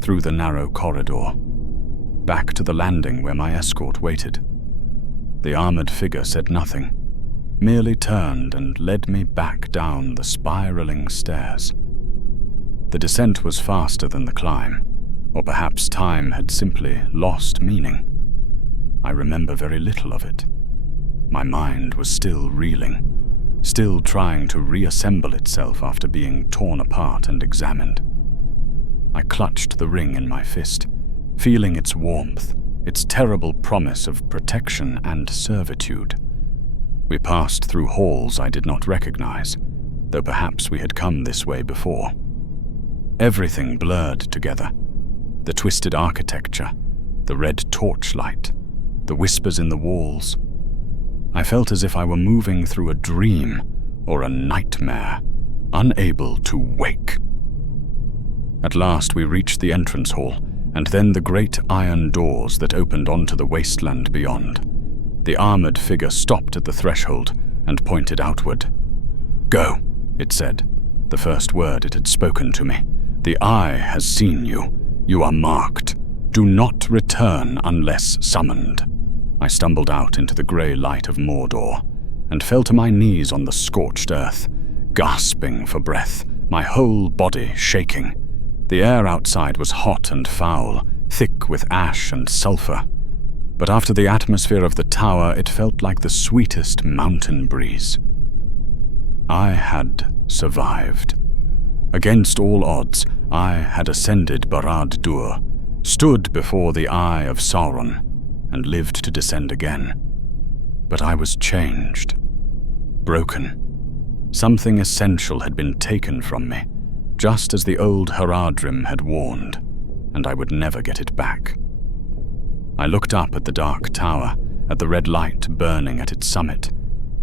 through the narrow corridor, back to the landing where my escort waited. The armored figure said nothing, merely turned and led me back down the spiraling stairs. The descent was faster than the climb, or perhaps time had simply lost meaning. I remember very little of it. My mind was still reeling, still trying to reassemble itself after being torn apart and examined. I clutched the ring in my fist, feeling its warmth, its terrible promise of protection and servitude. We passed through halls I did not recognize, though perhaps we had come this way before. Everything blurred together. The twisted architecture, the red torchlight, the whispers in the walls. I felt as if I were moving through a dream or a nightmare, unable to wake. At last we reached the entrance hall, and then the great iron doors that opened onto the wasteland beyond. The armored figure stopped at the threshold and pointed outward. "Go," it said, the first word it had spoken to me. "The Eye has seen you. You are marked. Do not return unless summoned." I stumbled out into the grey light of Mordor and fell to my knees on the scorched earth, gasping for breath, my whole body shaking. The air outside was hot and foul, thick with ash and sulphur. But after the atmosphere of the tower, it felt like the sweetest mountain breeze. I had survived. Against all odds, I had ascended Barad-dûr, stood before the eye of Sauron, and lived to descend again. But I was changed, broken. Something essential had been taken from me, just as the old Haradrim had warned, and I would never get it back. I looked up at the dark tower, at the red light burning at its summit,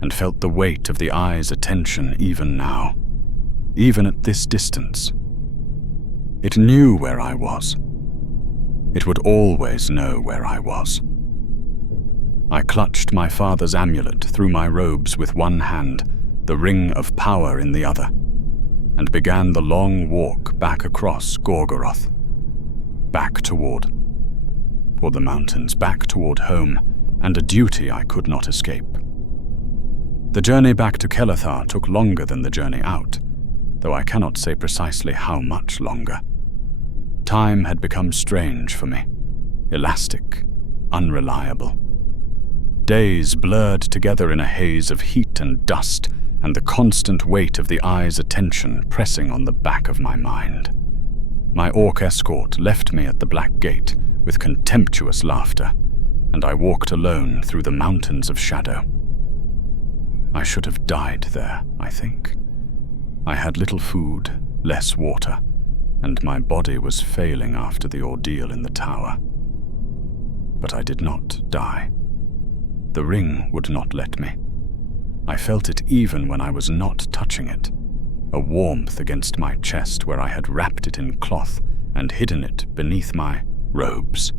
and felt the weight of the Eye's attention even now, even at this distance. It knew where I was. It would always know where I was. I clutched my father's amulet through my robes with one hand, the ring of power in the other, and began the long walk back across Gorgoroth, back toward the mountains, back toward home, and a duty I could not escape. The journey back to Kelethar took longer than the journey out, though I cannot say precisely how much longer. Time had become strange for me, elastic, unreliable. Days blurred together in a haze of heat and dust, and the constant weight of the Eye's attention pressing on the back of my mind. My orc escort left me at the Black Gate with contemptuous laughter, and I walked alone through the mountains of shadow. I should have died there, I think. I had little food, less water, and my body was failing after the ordeal in the tower. But I did not die. The ring would not let me. I felt it even when I was not touching it, a warmth against my chest where I had wrapped it in cloth and hidden it beneath my robes.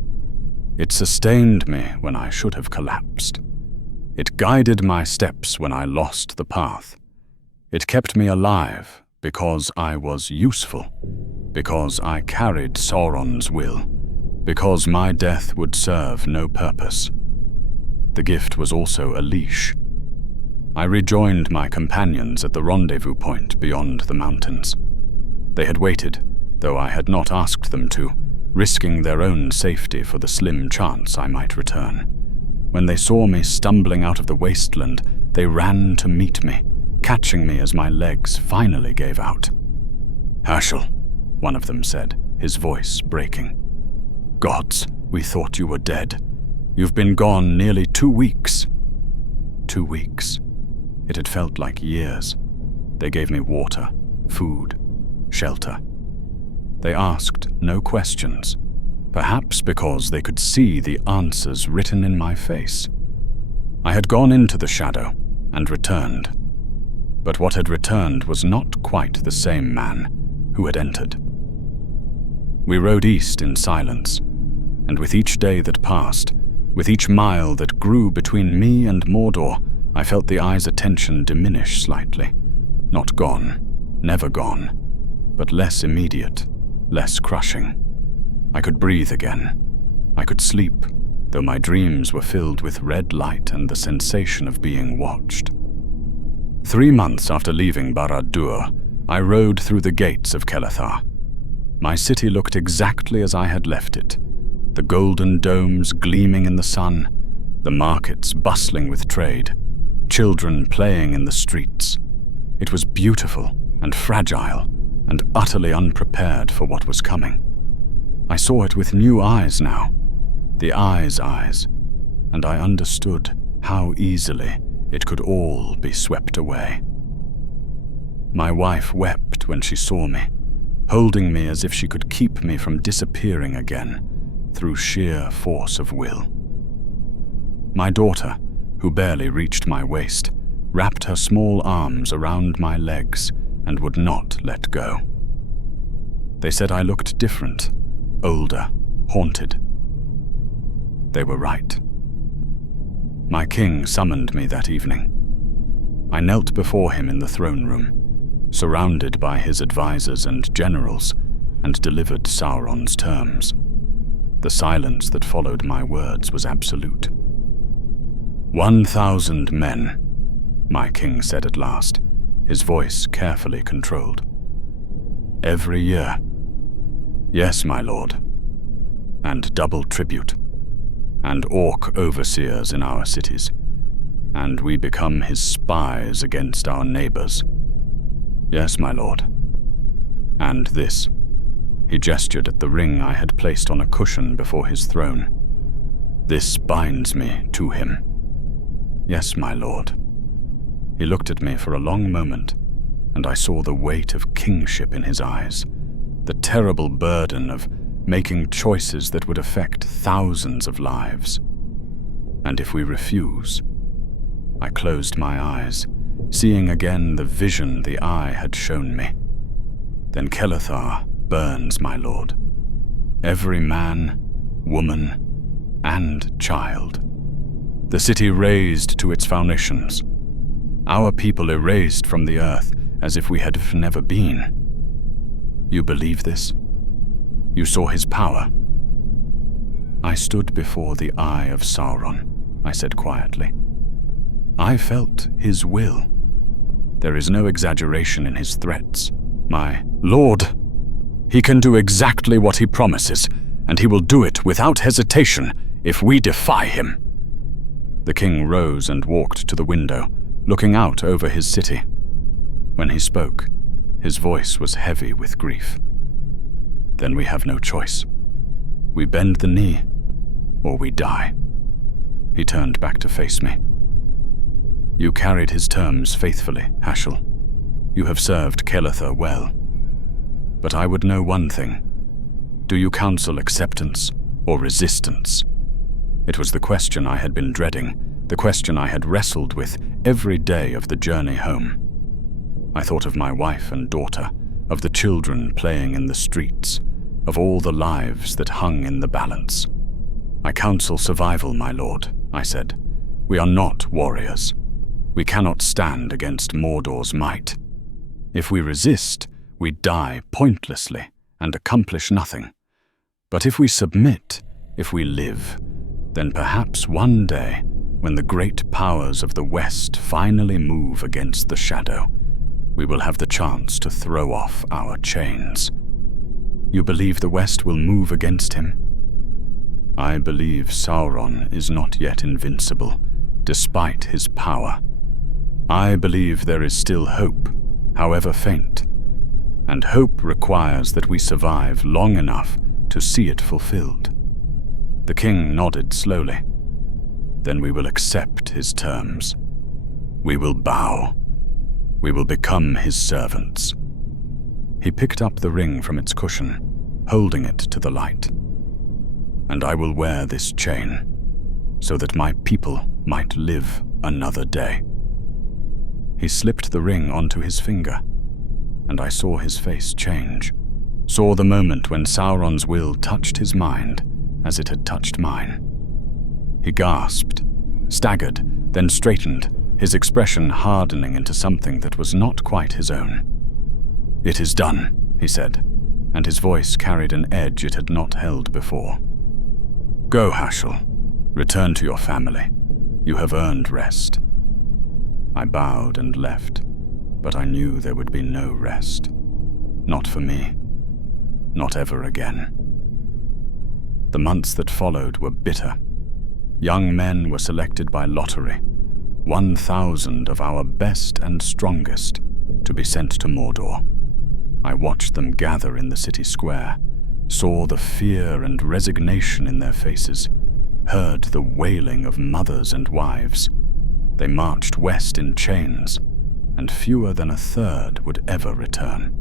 It sustained me when I should have collapsed. It guided my steps when I lost the path. It kept me alive because I was useful, because I carried Sauron's will, because my death would serve no purpose. The gift was also a leash. I rejoined my companions at the rendezvous point beyond the mountains. They had waited, though I had not asked them to, risking their own safety for the slim chance I might return. When they saw me stumbling out of the wasteland, they ran to meet me, catching me as my legs finally gave out. "Herschel," one of them said, his voice breaking. "Gods, we thought you were dead. You've been gone nearly 2 weeks." 2 weeks. It had felt like years. They gave me water, food, shelter. They asked no questions, perhaps because they could see the answers written in my face. I had gone into the shadow and returned. But what had returned was not quite the same man who had entered. We rode east in silence, and with each day that passed, with each mile that grew between me and Mordor, I felt the eye's attention diminish slightly. Not gone, never gone, but less immediate, less crushing. I could breathe again. I could sleep, though my dreams were filled with red light and the sensation of being watched. 3 months after leaving Barad-dûr, I rode through the gates of Kelethar. My city looked exactly as I had left it, the golden domes gleaming in the sun, the markets bustling with trade, children playing in the streets. It was beautiful and fragile and utterly unprepared for what was coming. I saw it with new eyes now, the eyes, and I understood how easily it could all be swept away. My wife wept when she saw me, holding me as if she could keep me from disappearing again through sheer force of will. My daughter, who barely reached my waist, wrapped her small arms around my legs and would not let go. They said I looked different, older, haunted. They were right. My king summoned me that evening. I knelt before him in the throne room, surrounded by his advisors and generals, and delivered Sauron's terms. The silence that followed my words was absolute. 1,000 men, my king said at last, his voice carefully controlled. Every year. Yes, my lord. And double tribute. And orc overseers in our cities. And we become his spies against our neighbors. Yes, my lord. And this. He gestured at the ring I had placed on a cushion before his throne. This binds me to him. Yes, my lord. He looked at me for a long moment, and I saw the weight of kingship in his eyes, the terrible burden of making choices that would affect thousands of lives. And if we refuse? I closed my eyes, seeing again the vision the eye had shown me. Then Kelethar burns, my lord. Every man, woman, and child. The city razed to its foundations. Our people erased from the earth as if we had never been. You believe this? You saw his power? I stood before the eye of Sauron, I said quietly. I felt his will. There is no exaggeration in his threats. My lord, he can do exactly what he promises, and he will do it without hesitation if we defy him. The king rose and walked to the window, looking out over his city. When he spoke, his voice was heavy with grief. Then we have no choice. We bend the knee, or we die. He turned back to face me. You carried his terms faithfully, Hashel. You have served Kelethar well. But I would know one thing. Do you counsel acceptance or resistance? It was the question I had been dreading, the question I had wrestled with every day of the journey home. I thought of my wife and daughter, of the children playing in the streets, of all the lives that hung in the balance. I counsel survival, my lord, I said. We are not warriors. We cannot stand against Mordor's might. If we resist, we die pointlessly and accomplish nothing. But if we submit, if we live, then perhaps one day, when the great powers of the West finally move against the shadow, we will have the chance to throw off our chains. You believe the West will move against him? I believe Sauron is not yet invincible, despite his power. I believe there is still hope, however faint, and hope requires that we survive long enough to see it fulfilled. The king nodded slowly. Then we will accept his terms. We will bow. We will become his servants. He picked up the ring from its cushion, holding it to the light. And I will wear this chain, so that my people might live another day. He slipped the ring onto his finger, and I saw his face change, saw the moment when Sauron's will touched his mind as it had touched mine. He gasped, staggered, then straightened, his expression hardening into something that was not quite his own. "It is done," he said, and his voice carried an edge it had not held before. "Go, Haschel. Return to your family. You have earned rest." I bowed and left, but I knew there would be no rest. Not for me. Not ever again. The months that followed were bitter. Young men were selected by lottery, 1,000 of our best and strongest, to be sent to Mordor. I watched them gather in the city square, saw the fear and resignation in their faces, heard the wailing of mothers and wives. They marched west in chains, and fewer than a third would ever return.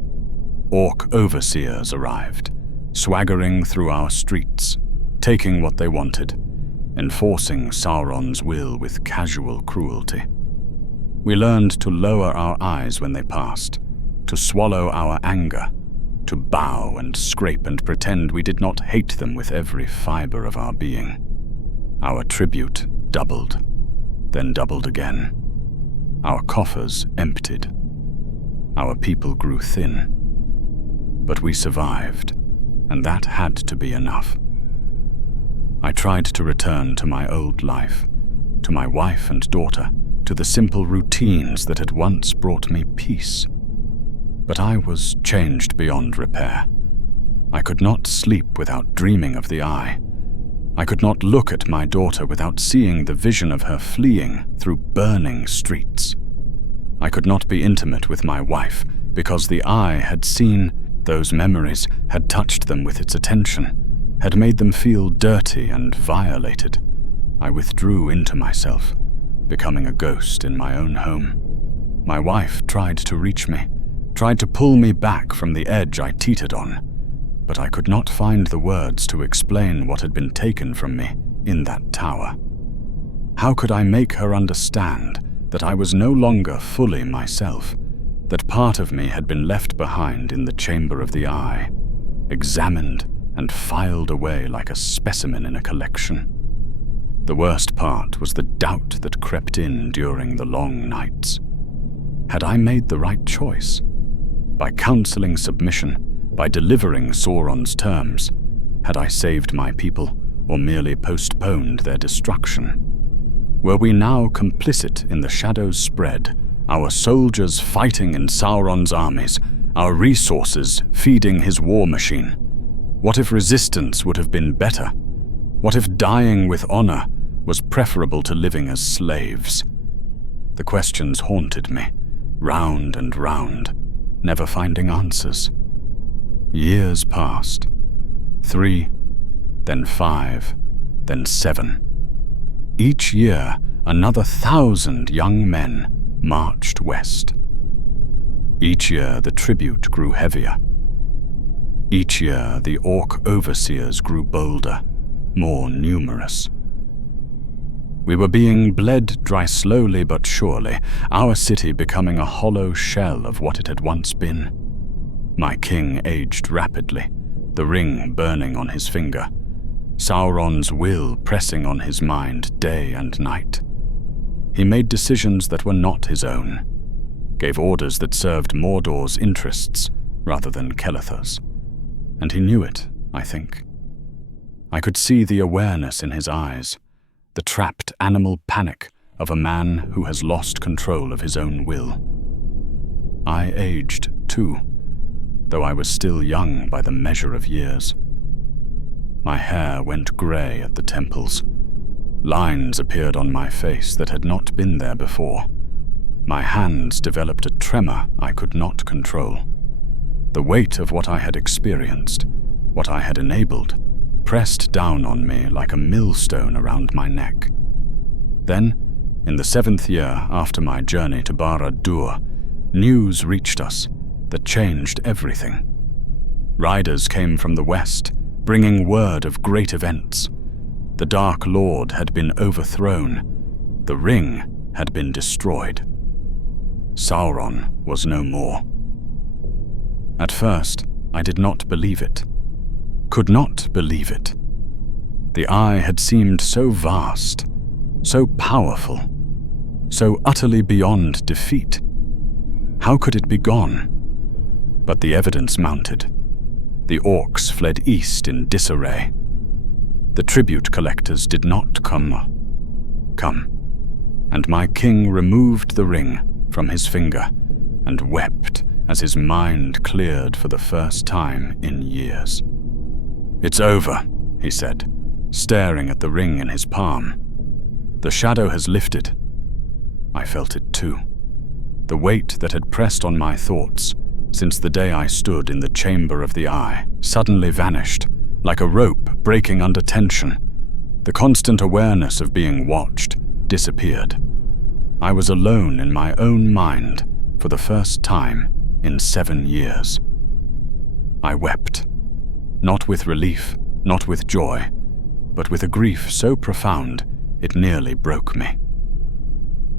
Orc overseers arrived, swaggering through our streets, taking what they wanted, enforcing Sauron's will with casual cruelty. We learned to lower our eyes when they passed, to swallow our anger, to bow and scrape and pretend we did not hate them with every fiber of our being. Our tribute doubled, then doubled again. Our coffers emptied. Our people grew thin. But we survived, and that had to be enough. I tried to return to my old life, to my wife and daughter, to the simple routines that had once brought me peace. But I was changed beyond repair. I could not sleep without dreaming of the Eye. I could not look at my daughter without seeing the vision of her fleeing through burning streets. I could not be intimate with my wife because the Eye had seen those memories, had touched them with its attention, had made them feel dirty and violated. I withdrew into myself, becoming a ghost in my own home. My wife tried to reach me, tried to pull me back from the edge I teetered on, but I could not find the words to explain what had been taken from me in that tower. How could I make her understand that I was no longer fully myself, that part of me had been left behind in the chamber of the Eye, examined and filed away like a specimen in a collection? The worst part was the doubt that crept in during the long nights. Had I made the right choice? By counseling submission, by delivering Sauron's terms, had I saved my people or merely postponed their destruction? Were we now complicit in the shadows spread, our soldiers fighting in Sauron's armies, our resources feeding his war machine? What if resistance would have been better? What if dying with honor was preferable to living as slaves? The questions haunted me, round and round, never finding answers. Years passed. 3, then 5, then 7. Each year, another 1,000 young men marched west. Each year, the tribute grew heavier. Each year, the orc overseers grew bolder, more numerous. We were being bled dry slowly but surely, our city becoming a hollow shell of what it had once been. My king aged rapidly, the ring burning on his finger, Sauron's will pressing on his mind day and night. He made decisions that were not his own, gave orders that served Mordor's interests rather than Kelethur's. And he knew it, I think. I could see the awareness in his eyes, the trapped animal panic of a man who has lost control of his own will. I aged, too, though I was still young by the measure of years. My hair went grey at the temples. Lines appeared on my face that had not been there before. My hands developed a tremor I could not control. The weight of what I had experienced, what I had enabled, pressed down on me like a millstone around my neck. Then, in the 7th year after my journey to Barad-dûr, news reached us that changed everything. Riders came from the west, bringing word of great events. The Dark Lord had been overthrown. The ring had been destroyed. Sauron was no more. At first, I did not believe it. Could not believe it. The eye had seemed so vast, so powerful, so utterly beyond defeat. How could it be gone? But the evidence mounted. The orcs fled east in disarray. The tribute collectors did not come. And my king removed the ring from his finger and wept as his mind cleared for the first time in years. "It's over," he said, staring at the ring in his palm. "The shadow has lifted." I felt it too. The weight that had pressed on my thoughts since the day I stood in the chamber of the eye suddenly vanished, like a rope breaking under tension. The constant awareness of being watched disappeared. I was alone in my own mind for the first time in 7 years. I wept, not with relief, not with joy, but with a grief so profound it nearly broke me.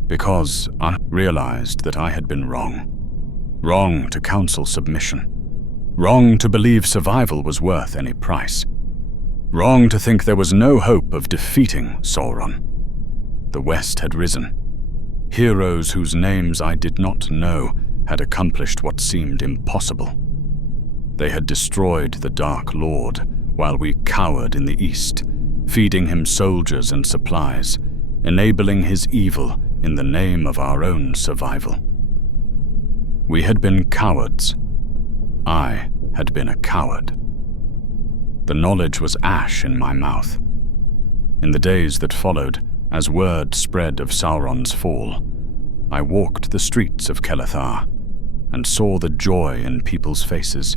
Because I realized that I had been wrong. Wrong to counsel submission. Wrong to believe survival was worth any price. Wrong to think there was no hope of defeating Sauron. The West had risen. Heroes whose names I did not know had accomplished what seemed impossible. They had destroyed the Dark Lord while we cowered in the East, feeding him soldiers and supplies, enabling his evil in the name of our own survival. We had been cowards. I had been a coward. The knowledge was ash in my mouth. In the days that followed, as word spread of Sauron's fall, I walked the streets of Kelethar and saw the joy in people's faces.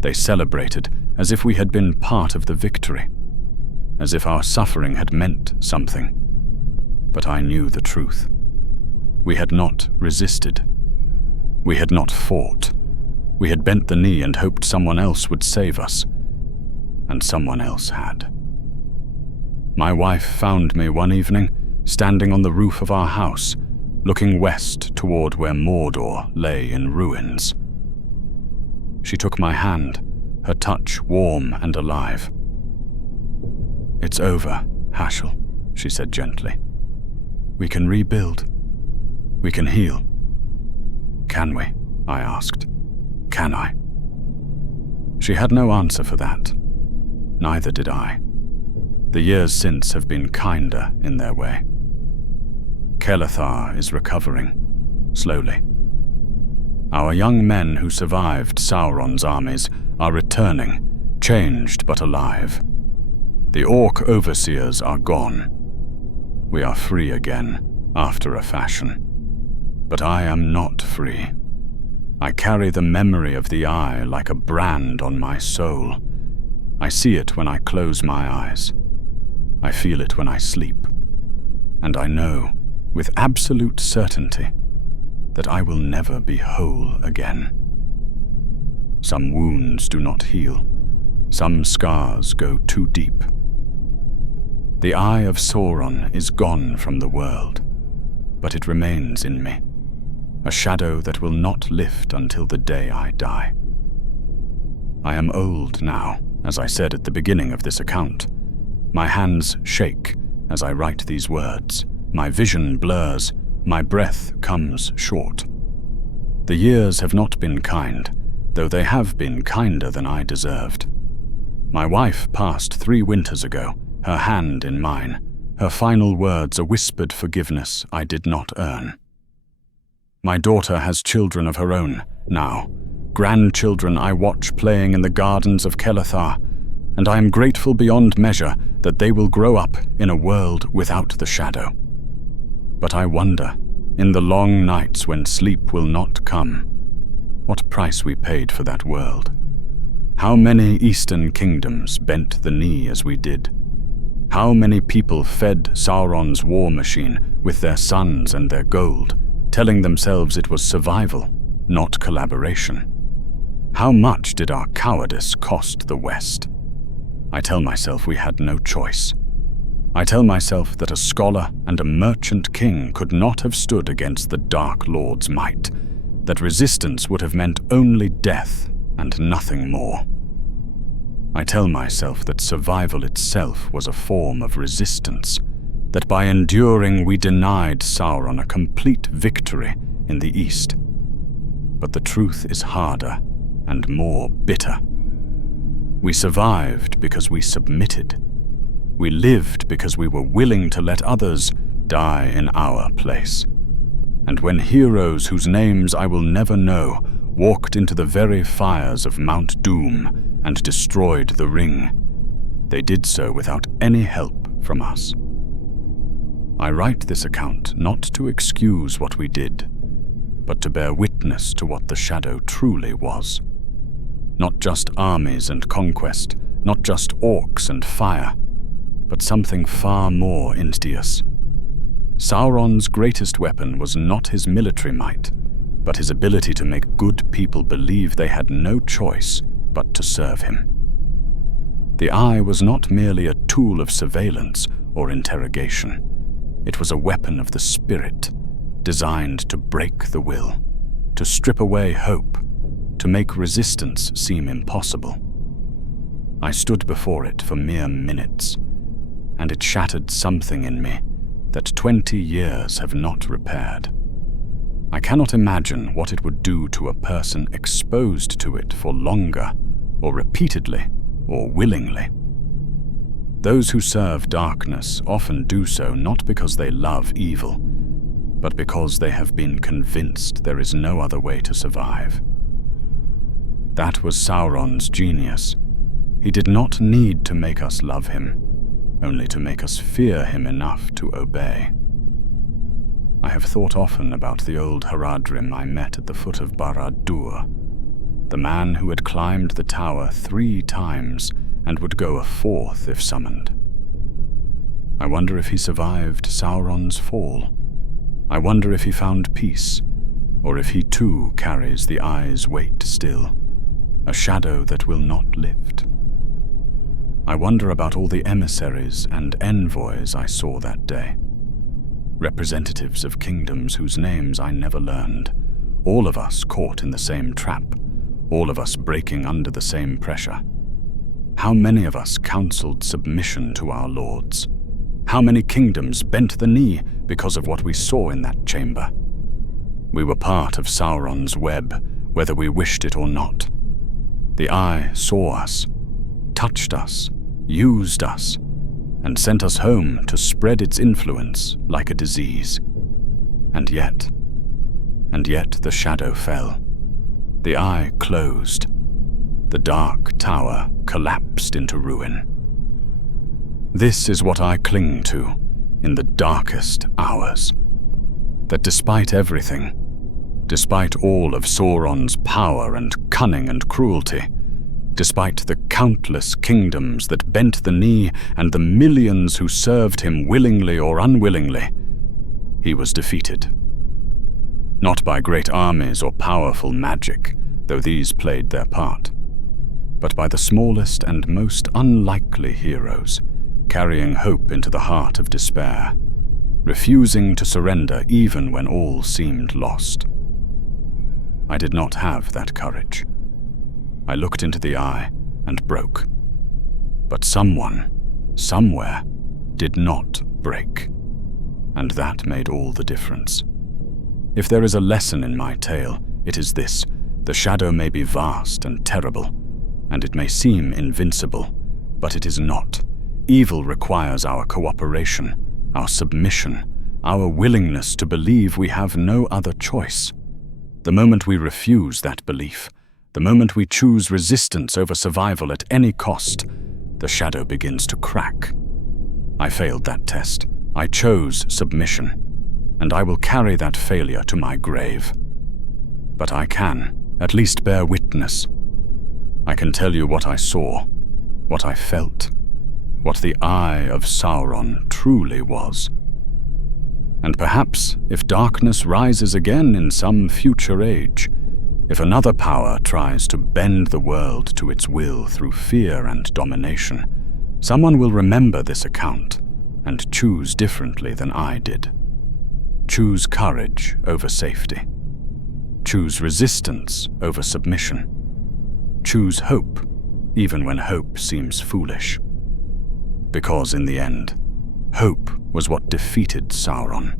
They celebrated as if we had been part of the victory, as if our suffering had meant something. But I knew the truth. We had not resisted. We had not fought. We had bent the knee and hoped someone else would save us. And someone else had. My wife found me one evening, standing on the roof of our house, looking west toward where Mordor lay in ruins. She took my hand, her touch warm and alive. "It's over, Haschel," she said gently. "We can rebuild. We can heal." "Can we?" I asked. "Can I?" She had no answer for that. Neither did I. The years since have been kinder in their way. Kelethar is recovering, slowly. Our young men who survived Sauron's armies are returning, changed but alive. The orc overseers are gone. We are free again, after a fashion. But I am not free. I carry the memory of the eye like a brand on my soul. I see it when I close my eyes. I feel it when I sleep. And I know, with absolute certainty, that I will never be whole again. Some wounds do not heal. Some scars go too deep. The eye of Sauron is gone from the world, but it remains in me, a shadow that will not lift until the day I die. I am old now, as I said at the beginning of this account. My hands shake as I write these words. My vision blurs. My breath comes short. The years have not been kind, though they have been kinder than I deserved. My wife passed 3 winters ago, her hand in mine, her final words a whispered forgiveness I did not earn. My daughter has children of her own now, grandchildren I watch playing in the gardens of Kelethar, and I am grateful beyond measure that they will grow up in a world without the shadow. But I wonder, in the long nights when sleep will not come, what price we paid for that world. How many eastern kingdoms bent the knee as we did. How many people fed Sauron's war machine with their sons and their gold, telling themselves it was survival, not collaboration. How much did our cowardice cost the West? I tell myself we had no choice. I tell myself that a scholar and a merchant king could not have stood against the Dark Lord's might, that resistance would have meant only death and nothing more. I tell myself that survival itself was a form of resistance, that by enduring we denied Sauron a complete victory in the East. But the truth is harder and more bitter. We survived because we submitted. We lived because we were willing to let others die in our place. And when heroes whose names I will never know walked into the very fires of Mount Doom and destroyed the ring, they did so without any help from us. I write this account not to excuse what we did, but to bear witness to what the Shadow truly was. Not just armies and conquest, not just orcs and fire, but something far more insidious. Sauron's greatest weapon was not his military might, but his ability to make good people believe they had no choice but to serve him. The eye was not merely a tool of surveillance or interrogation. It was a weapon of the spirit, designed to break the will, to strip away hope, to make resistance seem impossible. I stood before it for mere minutes, and it shattered something in me that 20 years have not repaired. I cannot imagine what it would do to a person exposed to it for longer, or repeatedly, or willingly. Those who serve darkness often do so not because they love evil, but because they have been convinced there is no other way to survive. That was Sauron's genius. He did not need to make us love him, only to make us fear him enough to obey. I have thought often about the old Haradrim I met at the foot of Barad-dûr, the man who had climbed the tower 3 times and would go a 4th if summoned. I wonder if he survived Sauron's fall. I wonder if he found peace, or if he too carries the eye's weight still, a shadow that will not lift. I wonder about all the emissaries and envoys I saw that day. Representatives of kingdoms whose names I never learned, all of us caught in the same trap, all of us breaking under the same pressure. How many of us counseled submission to our lords? How many kingdoms bent the knee because of what we saw in that chamber? We were part of Sauron's web, whether we wished it or not. The eye saw us, touched us, used us, and sent us home to spread its influence like a disease. And yet the shadow fell. The eye closed. The dark tower collapsed into ruin. This is what I cling to in the darkest hours. That despite everything, despite all of Sauron's power and cunning and cruelty, despite the countless kingdoms that bent the knee and the millions who served him willingly or unwillingly, he was defeated. Not by great armies or powerful magic, though these played their part, but by the smallest and most unlikely heroes, carrying hope into the heart of despair, refusing to surrender even when all seemed lost. I did not have that courage. I looked into the eye and broke. But someone, somewhere, did not break. And that made all the difference. If there is a lesson in my tale, it is this: the shadow may be vast and terrible, and it may seem invincible, but it is not. Evil requires our cooperation, our submission, our willingness to believe we have no other choice. The moment we refuse that belief, the moment we choose resistance over survival at any cost, the shadow begins to crack. I failed that test. I chose submission, and I will carry that failure to my grave. But I can, At least bear witness. I can tell you what I saw, what I felt, what the eye of Sauron truly was. And perhaps, if darkness rises again in some future age, if another power tries to bend the world to its will through fear and domination, someone will remember this account and choose differently than I did. Choose courage over safety. Choose resistance over submission. Choose hope, even when hope seems foolish. Because in the end, hope was what defeated Sauron.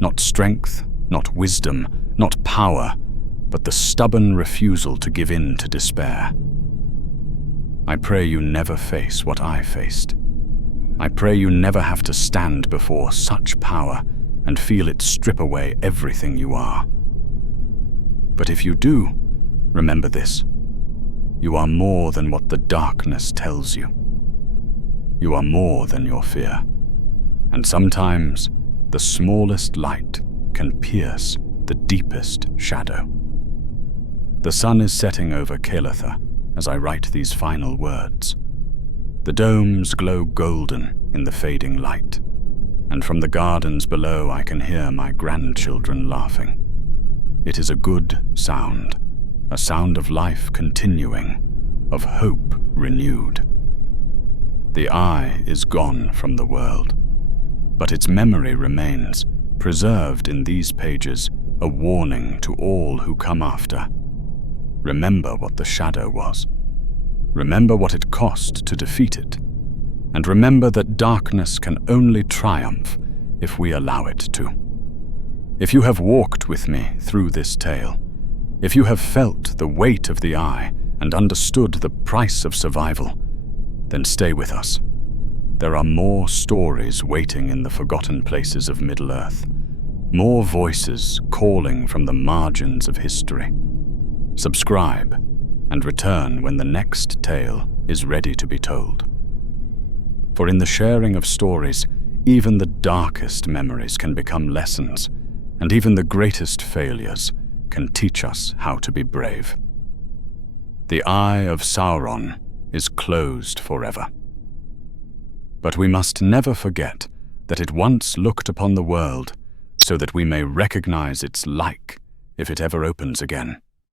Not strength, not wisdom, not power, but the stubborn refusal to give in to despair. I pray you never face what I faced. I pray you never have to stand before such power and feel it strip away everything you are. But if you do, remember this. You are more than what the darkness tells you. You are more than your fear. And sometimes, the smallest light can pierce the deepest shadow. The sun is setting over Keletha as I write these final words. The domes glow golden in the fading light, and from the gardens below I can hear my grandchildren laughing. It is a good sound, a sound of life continuing, of hope renewed. The eye is gone from the world, but its memory remains, preserved in these pages, a warning to all who come after. Remember what the shadow was. Remember what it cost to defeat it. And remember that darkness can only triumph if we allow it to. If you have walked with me through this tale, if you have felt the weight of the eye and understood the price of survival, then stay with us. There are more stories waiting in the forgotten places of Middle-earth, more voices calling from the margins of history. Subscribe and return when the next tale is ready to be told. For in the sharing of stories, even the darkest memories can become lessons, and even the greatest failures can teach us how to be brave. The eye of Sauron is closed forever. But we must never forget that it once looked upon the world so that we may recognize its like if it ever opens again.